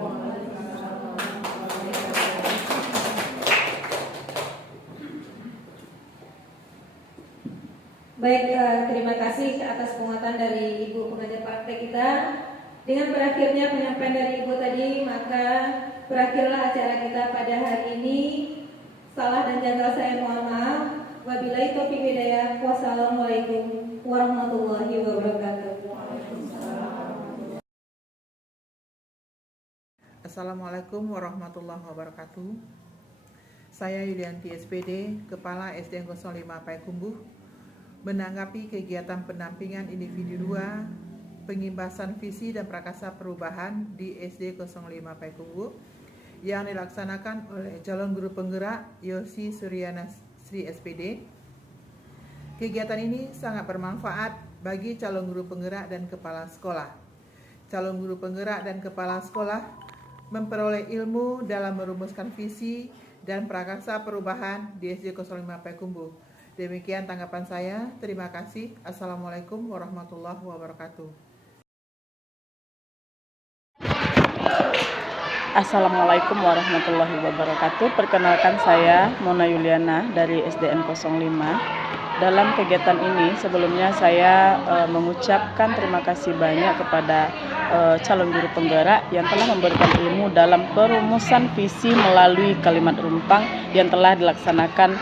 Baik, terima kasih atas penguatan dari Ibu pengajar praktek kita. Dengan berakhirnya penyampaian dari Ibu tadi, maka berakhirlah acara kita pada hari ini. Salah dan janggal saya mohon maaf. Wabillahi taufiq hidayah. Wassalamualaikum warahmatullahi wabarakatuh. Assalamualaikum warahmatullahi wabarakatuh. Saya Yulianti SPD, Kepala SDN 05 Payakumbuh, menanggapi kegiatan pendampingan individu 2 pengimbasan visi dan prakasa perubahan di SD 05 Payakumbuh yang dilaksanakan oleh calon guru penggerak Yosi Suryana Sri SPD. Kegiatan ini sangat bermanfaat bagi calon guru penggerak dan kepala sekolah. Calon guru penggerak dan kepala sekolah memperoleh ilmu dalam merumuskan visi dan prakasa perubahan di SD 05 Payakumbuh. Demikian tanggapan saya. Terima kasih. Assalamualaikum warahmatullahi wabarakatuh. Assalamualaikum warahmatullahi wabarakatuh. Perkenalkan saya Mona Yuliana dari SDN 05. Dalam kegiatan ini sebelumnya saya mengucapkan terima kasih banyak kepada calon guru penggerak yang telah memberikan ilmu dalam perumusan visi melalui kalimat rumpang yang telah dilaksanakan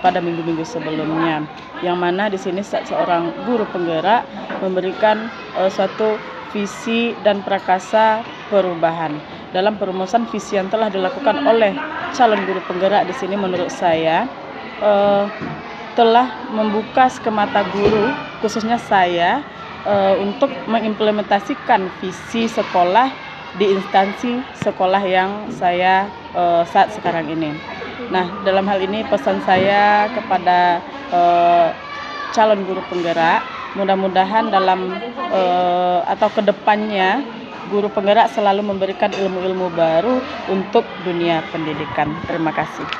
pada minggu-minggu sebelumnya. Yang mana di sini seorang guru penggerak memberikan suatu visi dan prakasa perubahan. Dalam perumusan visi yang telah dilakukan oleh calon guru penggerak di sini menurut saya telah membuka skemata guru, khususnya saya, untuk mengimplementasikan visi sekolah di instansi sekolah yang saya saat sekarang ini. Nah, dalam hal ini pesan saya kepada calon guru penggerak, mudah-mudahan dalam atau kedepannya guru penggerak selalu memberikan ilmu-ilmu baru untuk dunia pendidikan. Terima kasih.